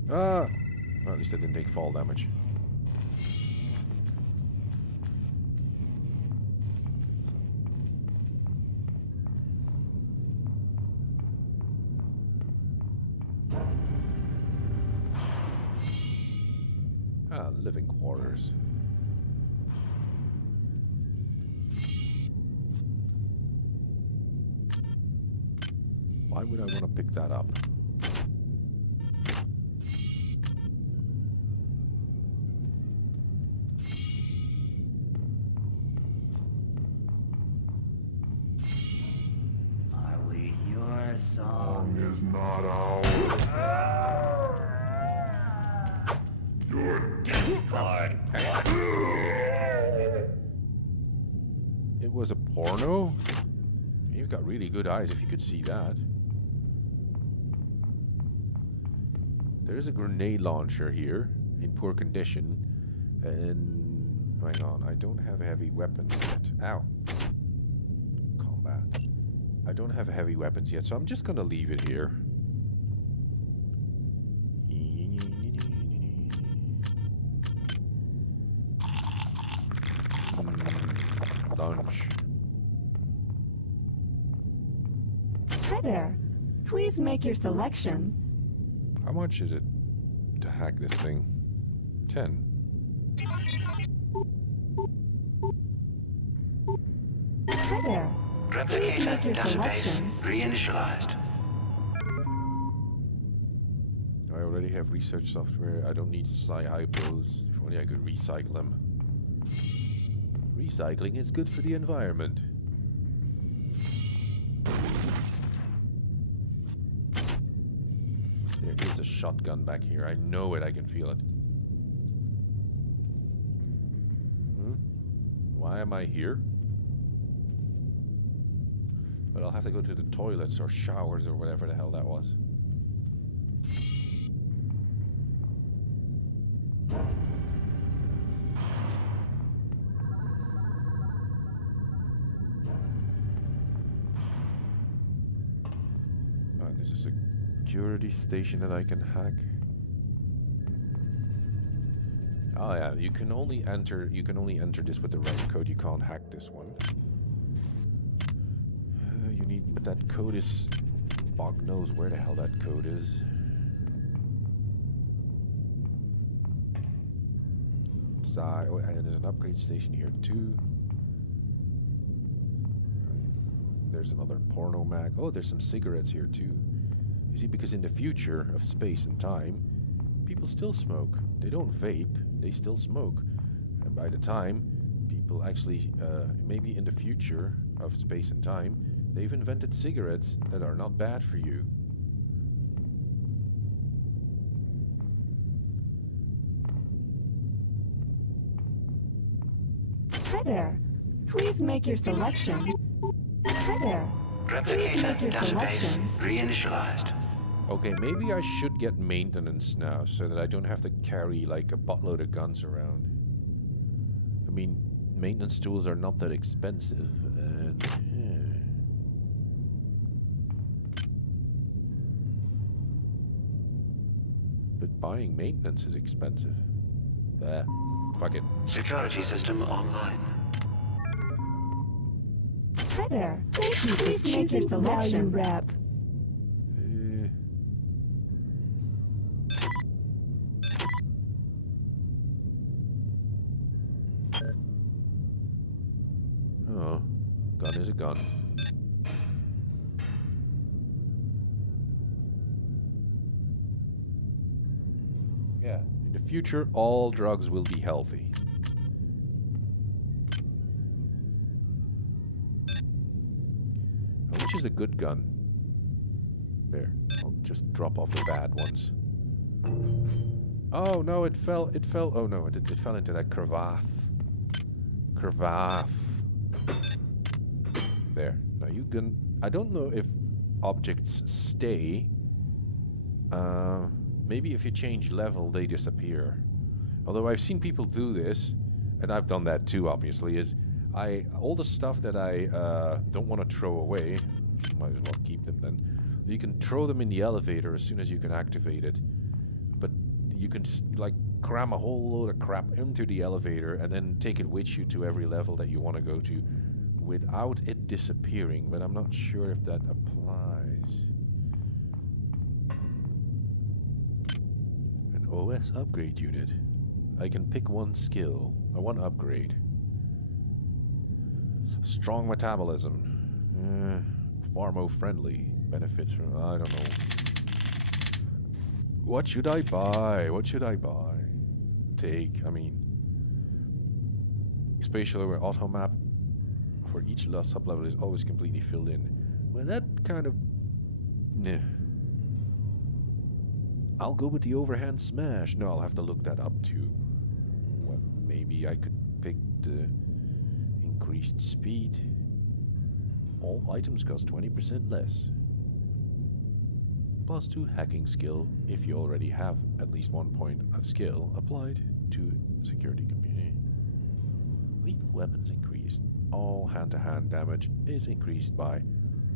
Well, at least I didn't take fall damage. Living quarters. Why would I want to pick that up? Are we your song? Is not ours. Your death card. It was a porno? You've got really good eyes if you could see that. There's a grenade launcher here in poor condition. And hang on, I don't have a heavy weapon yet. Ow. Combat. I don't have heavy weapons yet, so I'm just gonna leave it here. Lunch. Hi there. Please make your selection. How much is it to hack this thing? 10. Hi there. Please make your selection. Reinitialized. I already have research software. I don't need hypos. If only I could recycle them. Recycling is good for the environment. There is a shotgun back here. I know it. I can feel it. Why am I here? But I'll have to go to the toilets or showers or whatever the hell that was. There's a security station that I can hack. Oh yeah, you can only enter this with the right code. You can't hack this one. You need, but that code is, Bog knows where the hell that code is. Oh, and there's an upgrade station here too. There's another porno mag. Oh, there's some cigarettes here too. You see, because in the future of space and time, people still smoke. They don't vape, they still smoke. And by the time people actually, maybe in the future of space and time, they've invented cigarettes that are not bad for you. Hi there. Please make your selection. Hi there. Please Replicator make your database selection. reinitialized. Okay, maybe I should get maintenance now, so that I don't have to carry like a buttload of guns around. I mean, maintenance tools are not that expensive, and but buying maintenance is expensive. Fuck it. Security system online. Hi there. Thank you. Please make your selection. Rep. Oh, gun is a gun. Yeah. In the future, all drugs will be healthy. Which is a good gun? There. I'll just drop off the bad ones. Oh no, it fell. Oh no, it fell into that crevasse. There. Now you can. I don't know if objects stay. Maybe if you change level, they disappear. Although I've seen people do this, and I've done that too. Obviously, is all the stuff that I don't want to throw away. Might as well keep them then. You can throw them in the elevator as soon as you can activate it. But you can like cram a whole load of crap into the elevator and then take it with you to every level that you want to go to without it disappearing. But I'm not sure if that applies. An OS upgrade unit. I can pick one skill, one upgrade. Strong metabolism. Pharmo-friendly. Benefits from... I don't know. What should I buy? What should I buy? Take, I mean... Spatial aware auto map for each sub-level is always completely filled in. Well, that kind of... Nah. I'll go with the overhand smash. No, I'll have to look that up too. What, maybe I could pick the increased speed. All items cost 20% less. +2 hacking skill if you already have at least 1 point of skill applied to security community. Lethal weapons increased. All hand-to-hand damage is increased by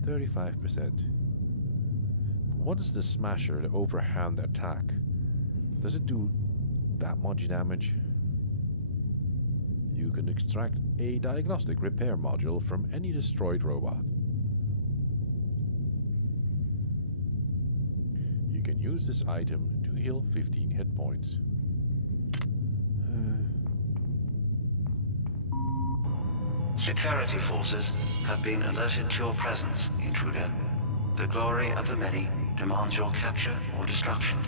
35%. What is the smasher, the overhand attack? Does it do that much damage? You can extract a diagnostic repair module from any destroyed robot. You can use this item to heal 15 hit points. Security forces have been alerted to your presence, intruder. The glory of the many demands your capture or destruction.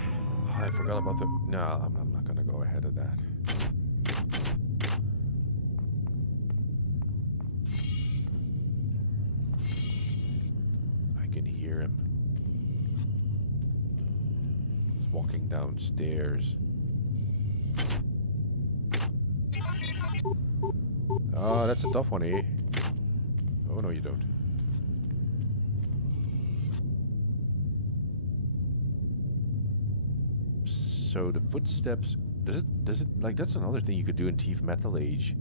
Oh, I forgot about the... No, I'm not gonna go ahead of that. I can hear him. He's walking downstairs. Oh, that's a tough one, eh? Oh, no, you don't. So the footsteps... Does it... Like, that's another thing you could do in Thief Metal Age.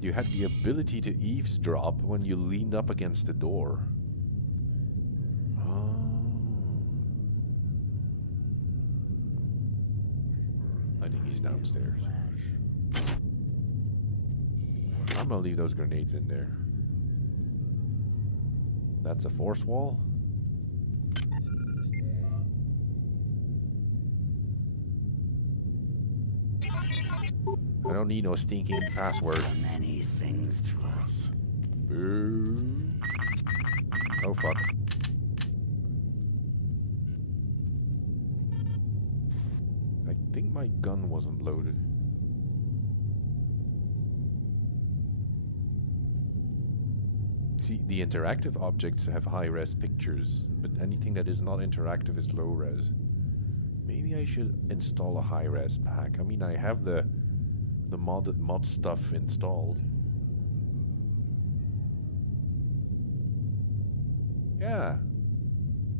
You had the ability to eavesdrop when you leaned up against the door. Oh. I think he's downstairs. I'm gonna leave those grenades in there. That's a force wall? I don't need no stinking password. Many things to us. Boo. Oh fuck. I think my gun wasn't loaded. See, the interactive objects have high-res pictures, but anything that is not interactive is low-res. Maybe I should install a high-res pack. I mean, I have the the mod stuff installed. Yeah.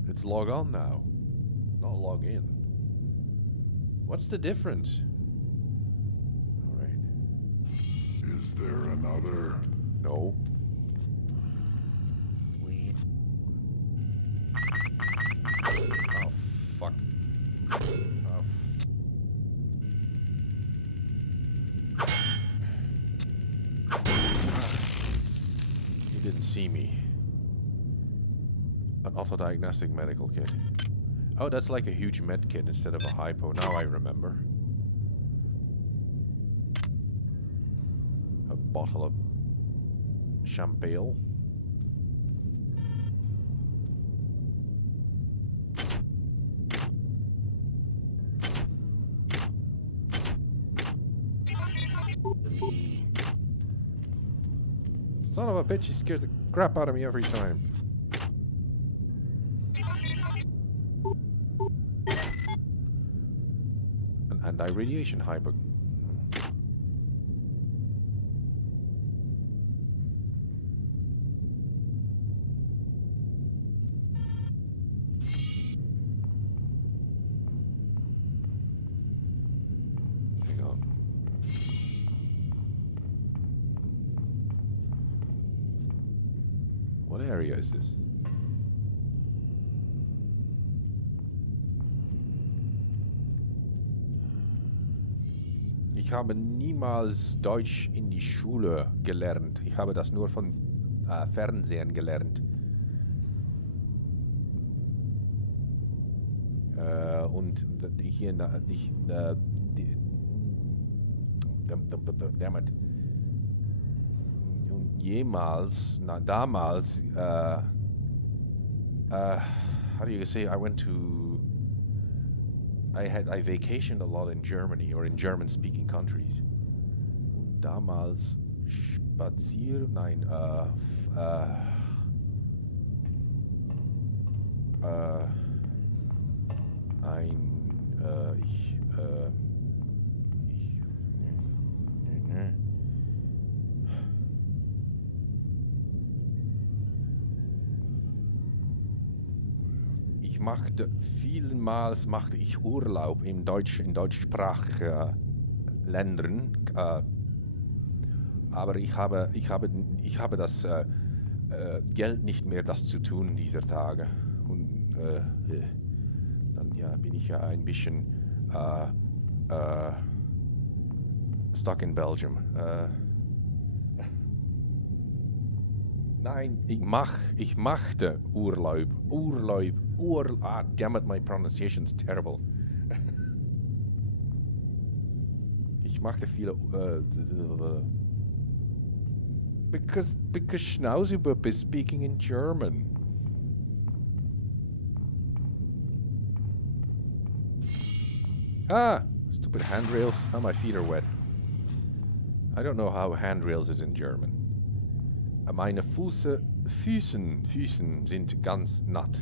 It's log on now, not log in. What's the difference? Alright. Is there another? No. Oh, fuck. Oh. He didn't see me. An autodiagnostic medical kit. Oh, that's like a huge med kit instead of a hypo. Now I remember. A bottle of champagne. Son of a bitch, he scares the crap out of me every time. An anti-radiation hypo. Hang on. What area is this? Ich habe niemals Deutsch in die Schule gelernt. Ich habe das nur von Fernsehen gelernt. Und hier, damit. Und jemals, damals, how do you say, I vacationed a lot in Germany or in German-speaking countries. Und damals vielmals machte ich Urlaub in deutschsprachigen Ländern, aber ich habe das Geld nicht mehr, das zu tun dieser Tage. Und dann ja, bin ich ja ein bisschen stuck in Belgium. Nein, ich machte Urlaub. Damn it, my pronunciation's terrible. Ich machte viele because Schnauzibub is speaking in German. Ah, stupid handrails. Now my feet are wet. I don't know how handrails is in German. Meine Füßen sind ganz natt.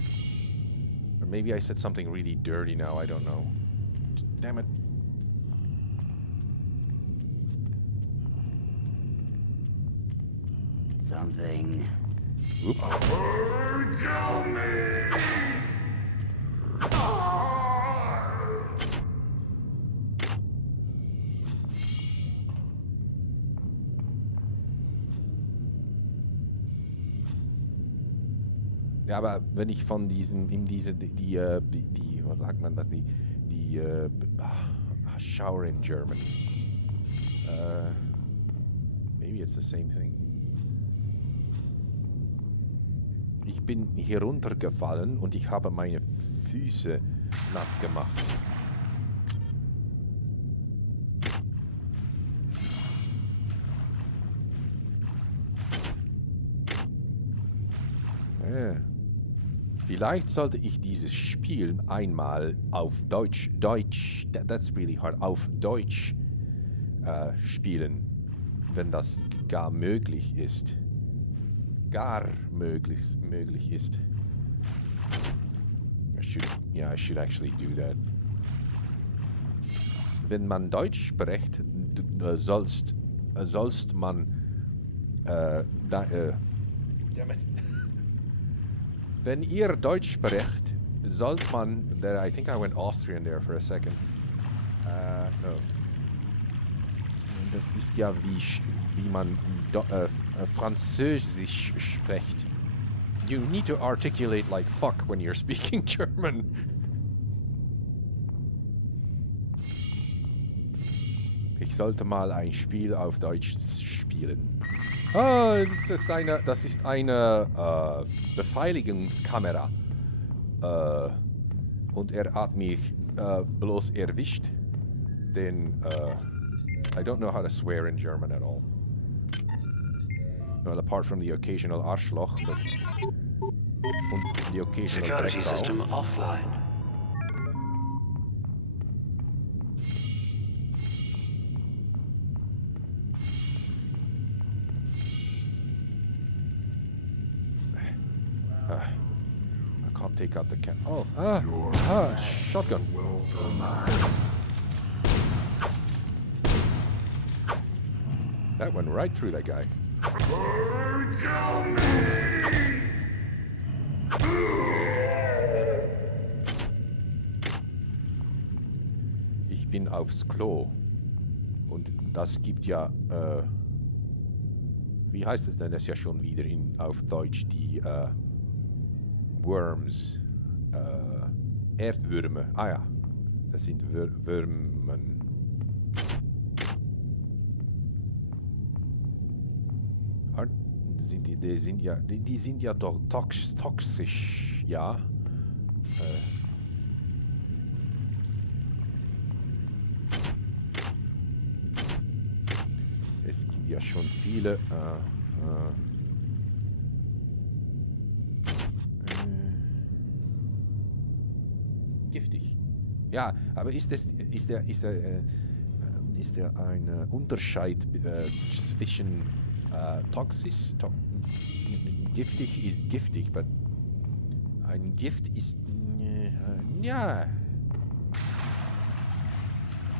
Or maybe I said something really dirty now, I don't know. Damn it. Something. Oop. Kill me! Ja, aber wenn ich von diesen, was sagt man das, shower in German. Maybe it's the same thing. Ich bin heruntergefallen und ich habe meine Füße nass gemacht. Vielleicht sollte ich dieses Spiel einmal auf Deutsch, that's really hard, auf Deutsch spielen, wenn das gar möglich ist. Gar möglich ist. I should actually do that. wenn man Deutsch spricht, sollst man damn it. Wenn ihr Deutsch spricht, sollte man... I think I went Austrian there for a second. No. Das ist ja wie man Französisch spricht. You need to articulate like fuck when you're speaking German. Ich sollte mal ein Spiel auf Deutsch spielen. Ah, das ist eine Befehligungskamera. Und hat mich bloß erwischt. Denn I don't know how to swear in German at all. Well, apart from the occasional Arschloch, but und the occasional Security system offline. I can't take out the cat. Oh, shotgun. That went right through that guy. Ich bin aufs Klo. Und das gibt ja, wie heißt es denn das ja schon wieder auf Deutsch? Die, Worms. Erdwürmer. Ah ja. Das sind Würmen. Die sind ja doch toxisch, ja. Es gibt ja schon viele. Giftig. Ja, aber ist der ein Unterschied zwischen toxisch, giftig ist giftig, but ein Gift ist ja.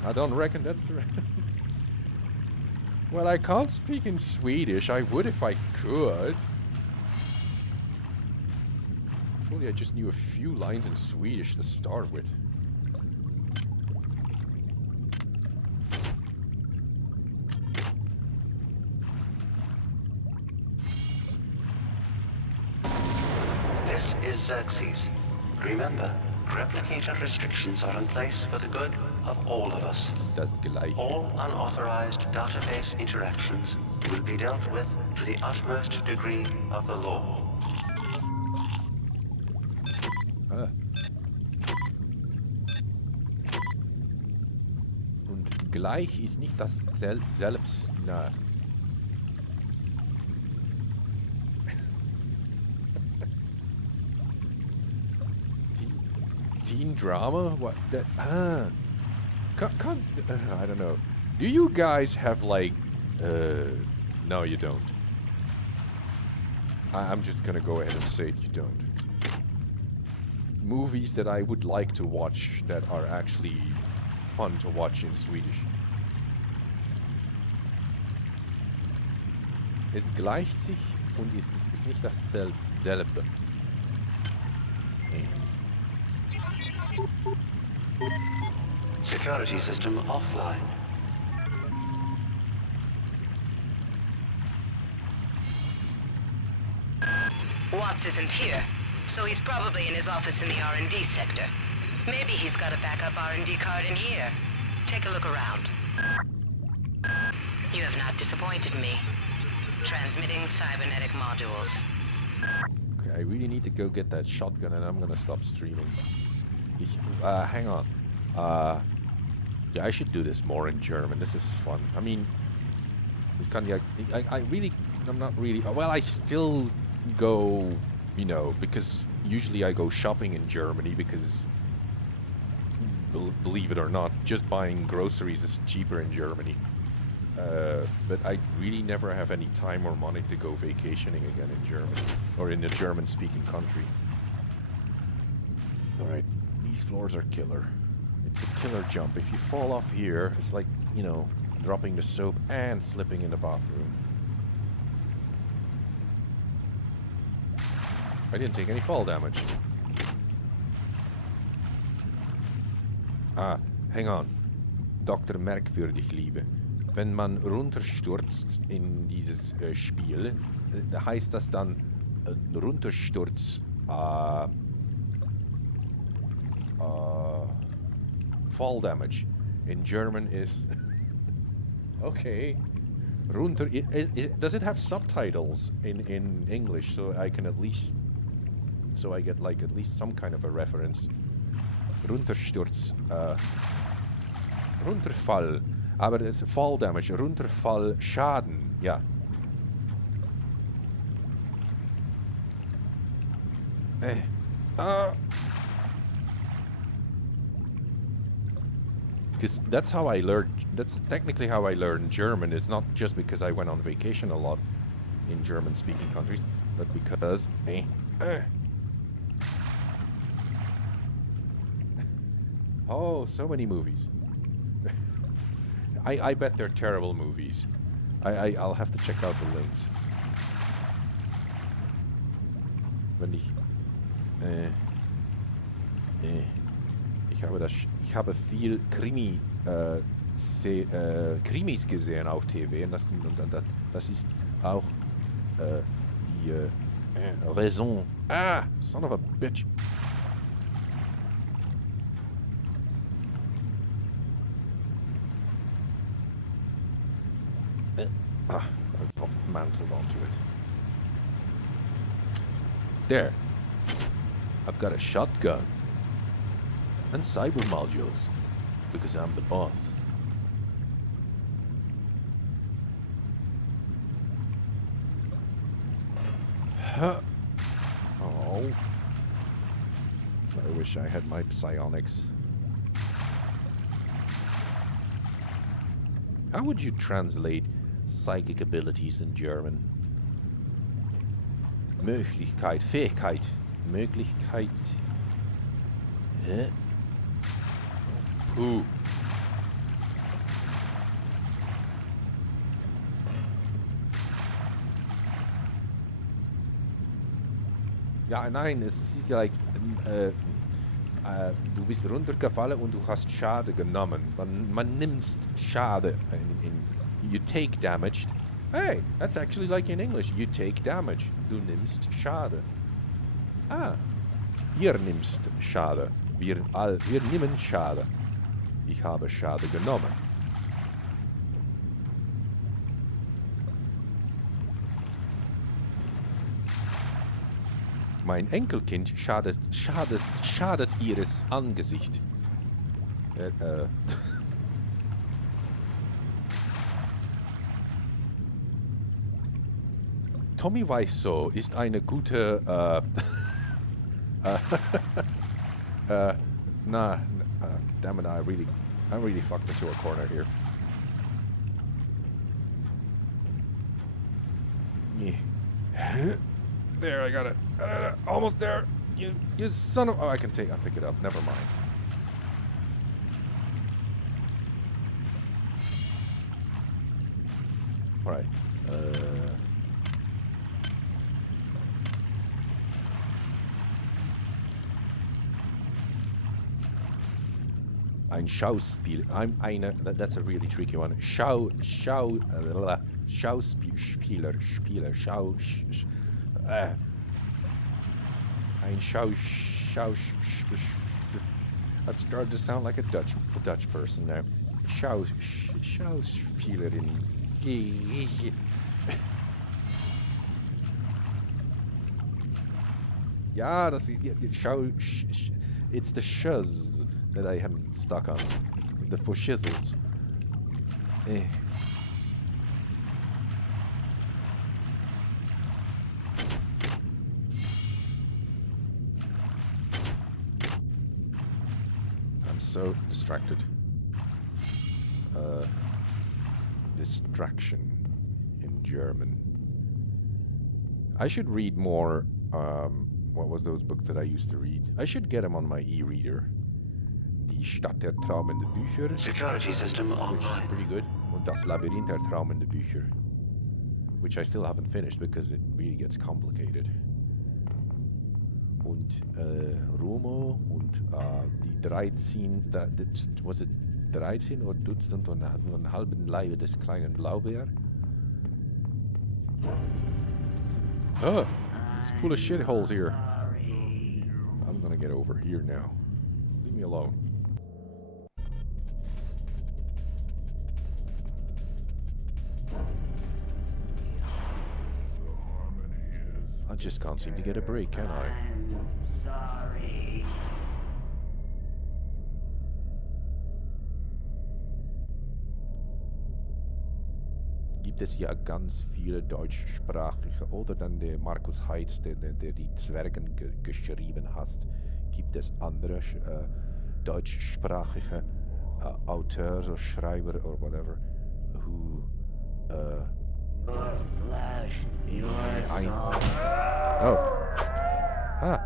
I don't reckon that's the Well, I can't speak in Swedish. I would if I could. If only I just knew a few lines in Swedish to start with. This is Xerxes. Remember, replicator restrictions are in place for the good of all of us. Das gleich. All unauthorized database interactions will be dealt with to the utmost degree of the law. Und gleich ist nicht das selbst. Na. Teen drama? What? That? I don't know. Do you guys have like? No, you don't. I'm just gonna go ahead and say it, you don't. Movies that I would like to watch that are actually fun to watch in Swedish. Es gleicht sich und es ist nicht dasselbe. Security system offline. Watts isn't here, so he's probably in his office in the R&D sector. Maybe he's got a backup R&D card in here. Take a look around. You have not disappointed me. Transmitting cybernetic modules. Okay, I really need to go get that shotgun and I'm gonna stop streaming. Hang on. Yeah, I should do this more in German. This is fun. I mean, I'm not really... Well, I still go, you know, because usually I go shopping in Germany because, believe it or not, just buying groceries is cheaper in Germany. But I really never have any time or money to go vacationing again in Germany, or in a German-speaking country. Alright, these floors are killer. It's a killer jump. If you fall off here, it's like, you know, dropping the soap and slipping in the bathroom. I didn't take any fall damage. Ah, hang on. Dr. Merkwürdig, Liebe. Wenn man runterstürzt in dieses Spiel, heißt das dann Runtersturz fall damage. In German is... Okay. Runter... does it have subtitles in English so I can at least... So I get like at least some kind of a reference. Runtersturz. Runterfall. Aber it's fall damage. Runterfall Schaden. Ja. Because that's how I learned. That's technically how I learned German. It's not just because I went on vacation a lot in German-speaking countries, but because... Oh, so many movies. I bet they're terrible movies. I'll have to check out the links. Wenn ich... Ich habe viel Krimis gesehen auf TV und das ist auch die Raison. Ah, son of a bitch. I've mantled onto it. There. I've got a shotgun. And cyber modules. Because I'm the boss. Huh. Oh. I wish I had my psionics. How would you translate psychic abilities in German? Möglichkeit, Fähigkeit, Möglichkeit. Puh. Ja, nein, es ist like, du bist runtergefallen und du hast Schade genommen. Man nimmt Schade. You take damage. Hey, that's actually like in English. You take damage. Du nimmst Schade. Ah, ihr nimmst Schade. Wir nehmen Schade. Ich habe Schade genommen. Mein Enkelkind schadet ihres Angesicht. Tommy Wiseau ist eine gute, damn it, I really fucked into a corner here. There, I got it. Almost there. You son of... Oh, I pick it up. Never mind. All right. Ein Schauspiel. That's a really tricky one. Schauspieler. Ein I've started to sound like a Dutch person now. Schauspielerin. Ja, das it's the shuz that I am stuck on. The for shizzles. I'm so distracted. Distraction in German. I should read more. What was those books that I used to read? I should get them on my e-reader. die Stadt der traumenden Bücher. Security system Which is online. pretty good. Und das Labyrinth der traumenden Bücher. Which I still haven't finished because it really gets complicated. Und Romo und die 13, was it 13 oder Dutzend und einen halben Leibe des kleinen Blaubeer? Oh, it's full of shitholes here. I'm gonna get over here now. Leave me alone. I just can't seem to get a break, can I? Sorry. Gibt es ja ganz viele deutschsprachige, oder dann der Markus Heitz, der die Zwergen geschrieben hat. Gibt es andere deutschsprachige Auteurs or Schreiber or whatever who Your flesh, your soul. Oh. Ah.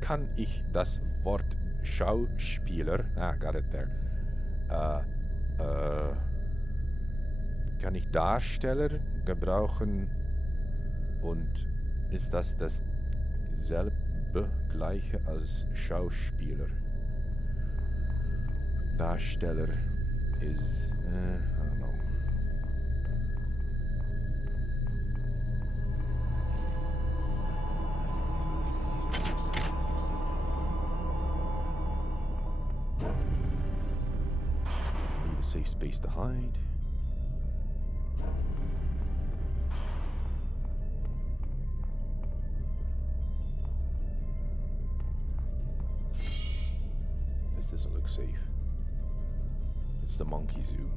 Kann ich das Wort Schauspieler, got it there, kann ich Darsteller gebrauchen und ist das dasselbe gleiche als Schauspieler? Darsteller is, I don't know. Need a safe space to hide. This doesn't look safe. It's the monkey zoo.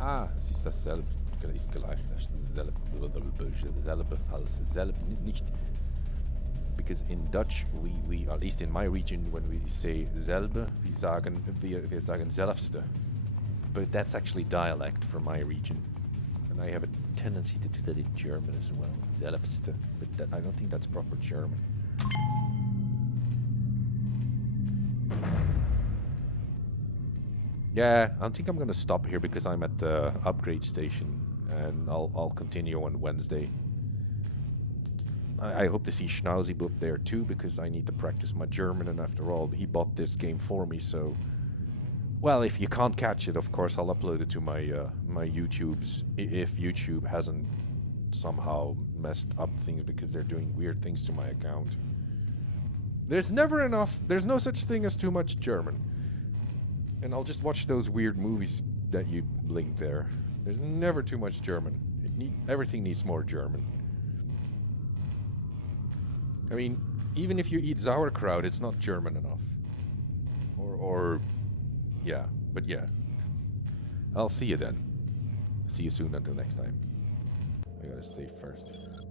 Ah, es ist dasselbe. Ist gleich. Das ist dasselbe als selbe. Nicht. Because in Dutch, we at least in my region, when we say selbe, wir sagen selbste. But that's actually dialect from my region. And I have a tendency to do that in German as well. Selbste. But I don't think that's proper German. Yeah, I think I'm gonna stop here because I'm at the upgrade station, and I'll continue on Wednesday. I hope to see Schnauzibub there too, because I need to practice my German, and after all, he bought this game for me, so... Well, if you can't catch it, of course, I'll upload it to my my YouTubes, if YouTube hasn't somehow messed up things because they're doing weird things to my account. There's never enough, there's no such thing as too much German. And I'll just watch those weird movies that you linked there. There's never too much German. Everything needs more German. I mean, even if you eat sauerkraut, it's not German enough. Yeah, but yeah. I'll see you then. See you soon until next time. I gotta save first.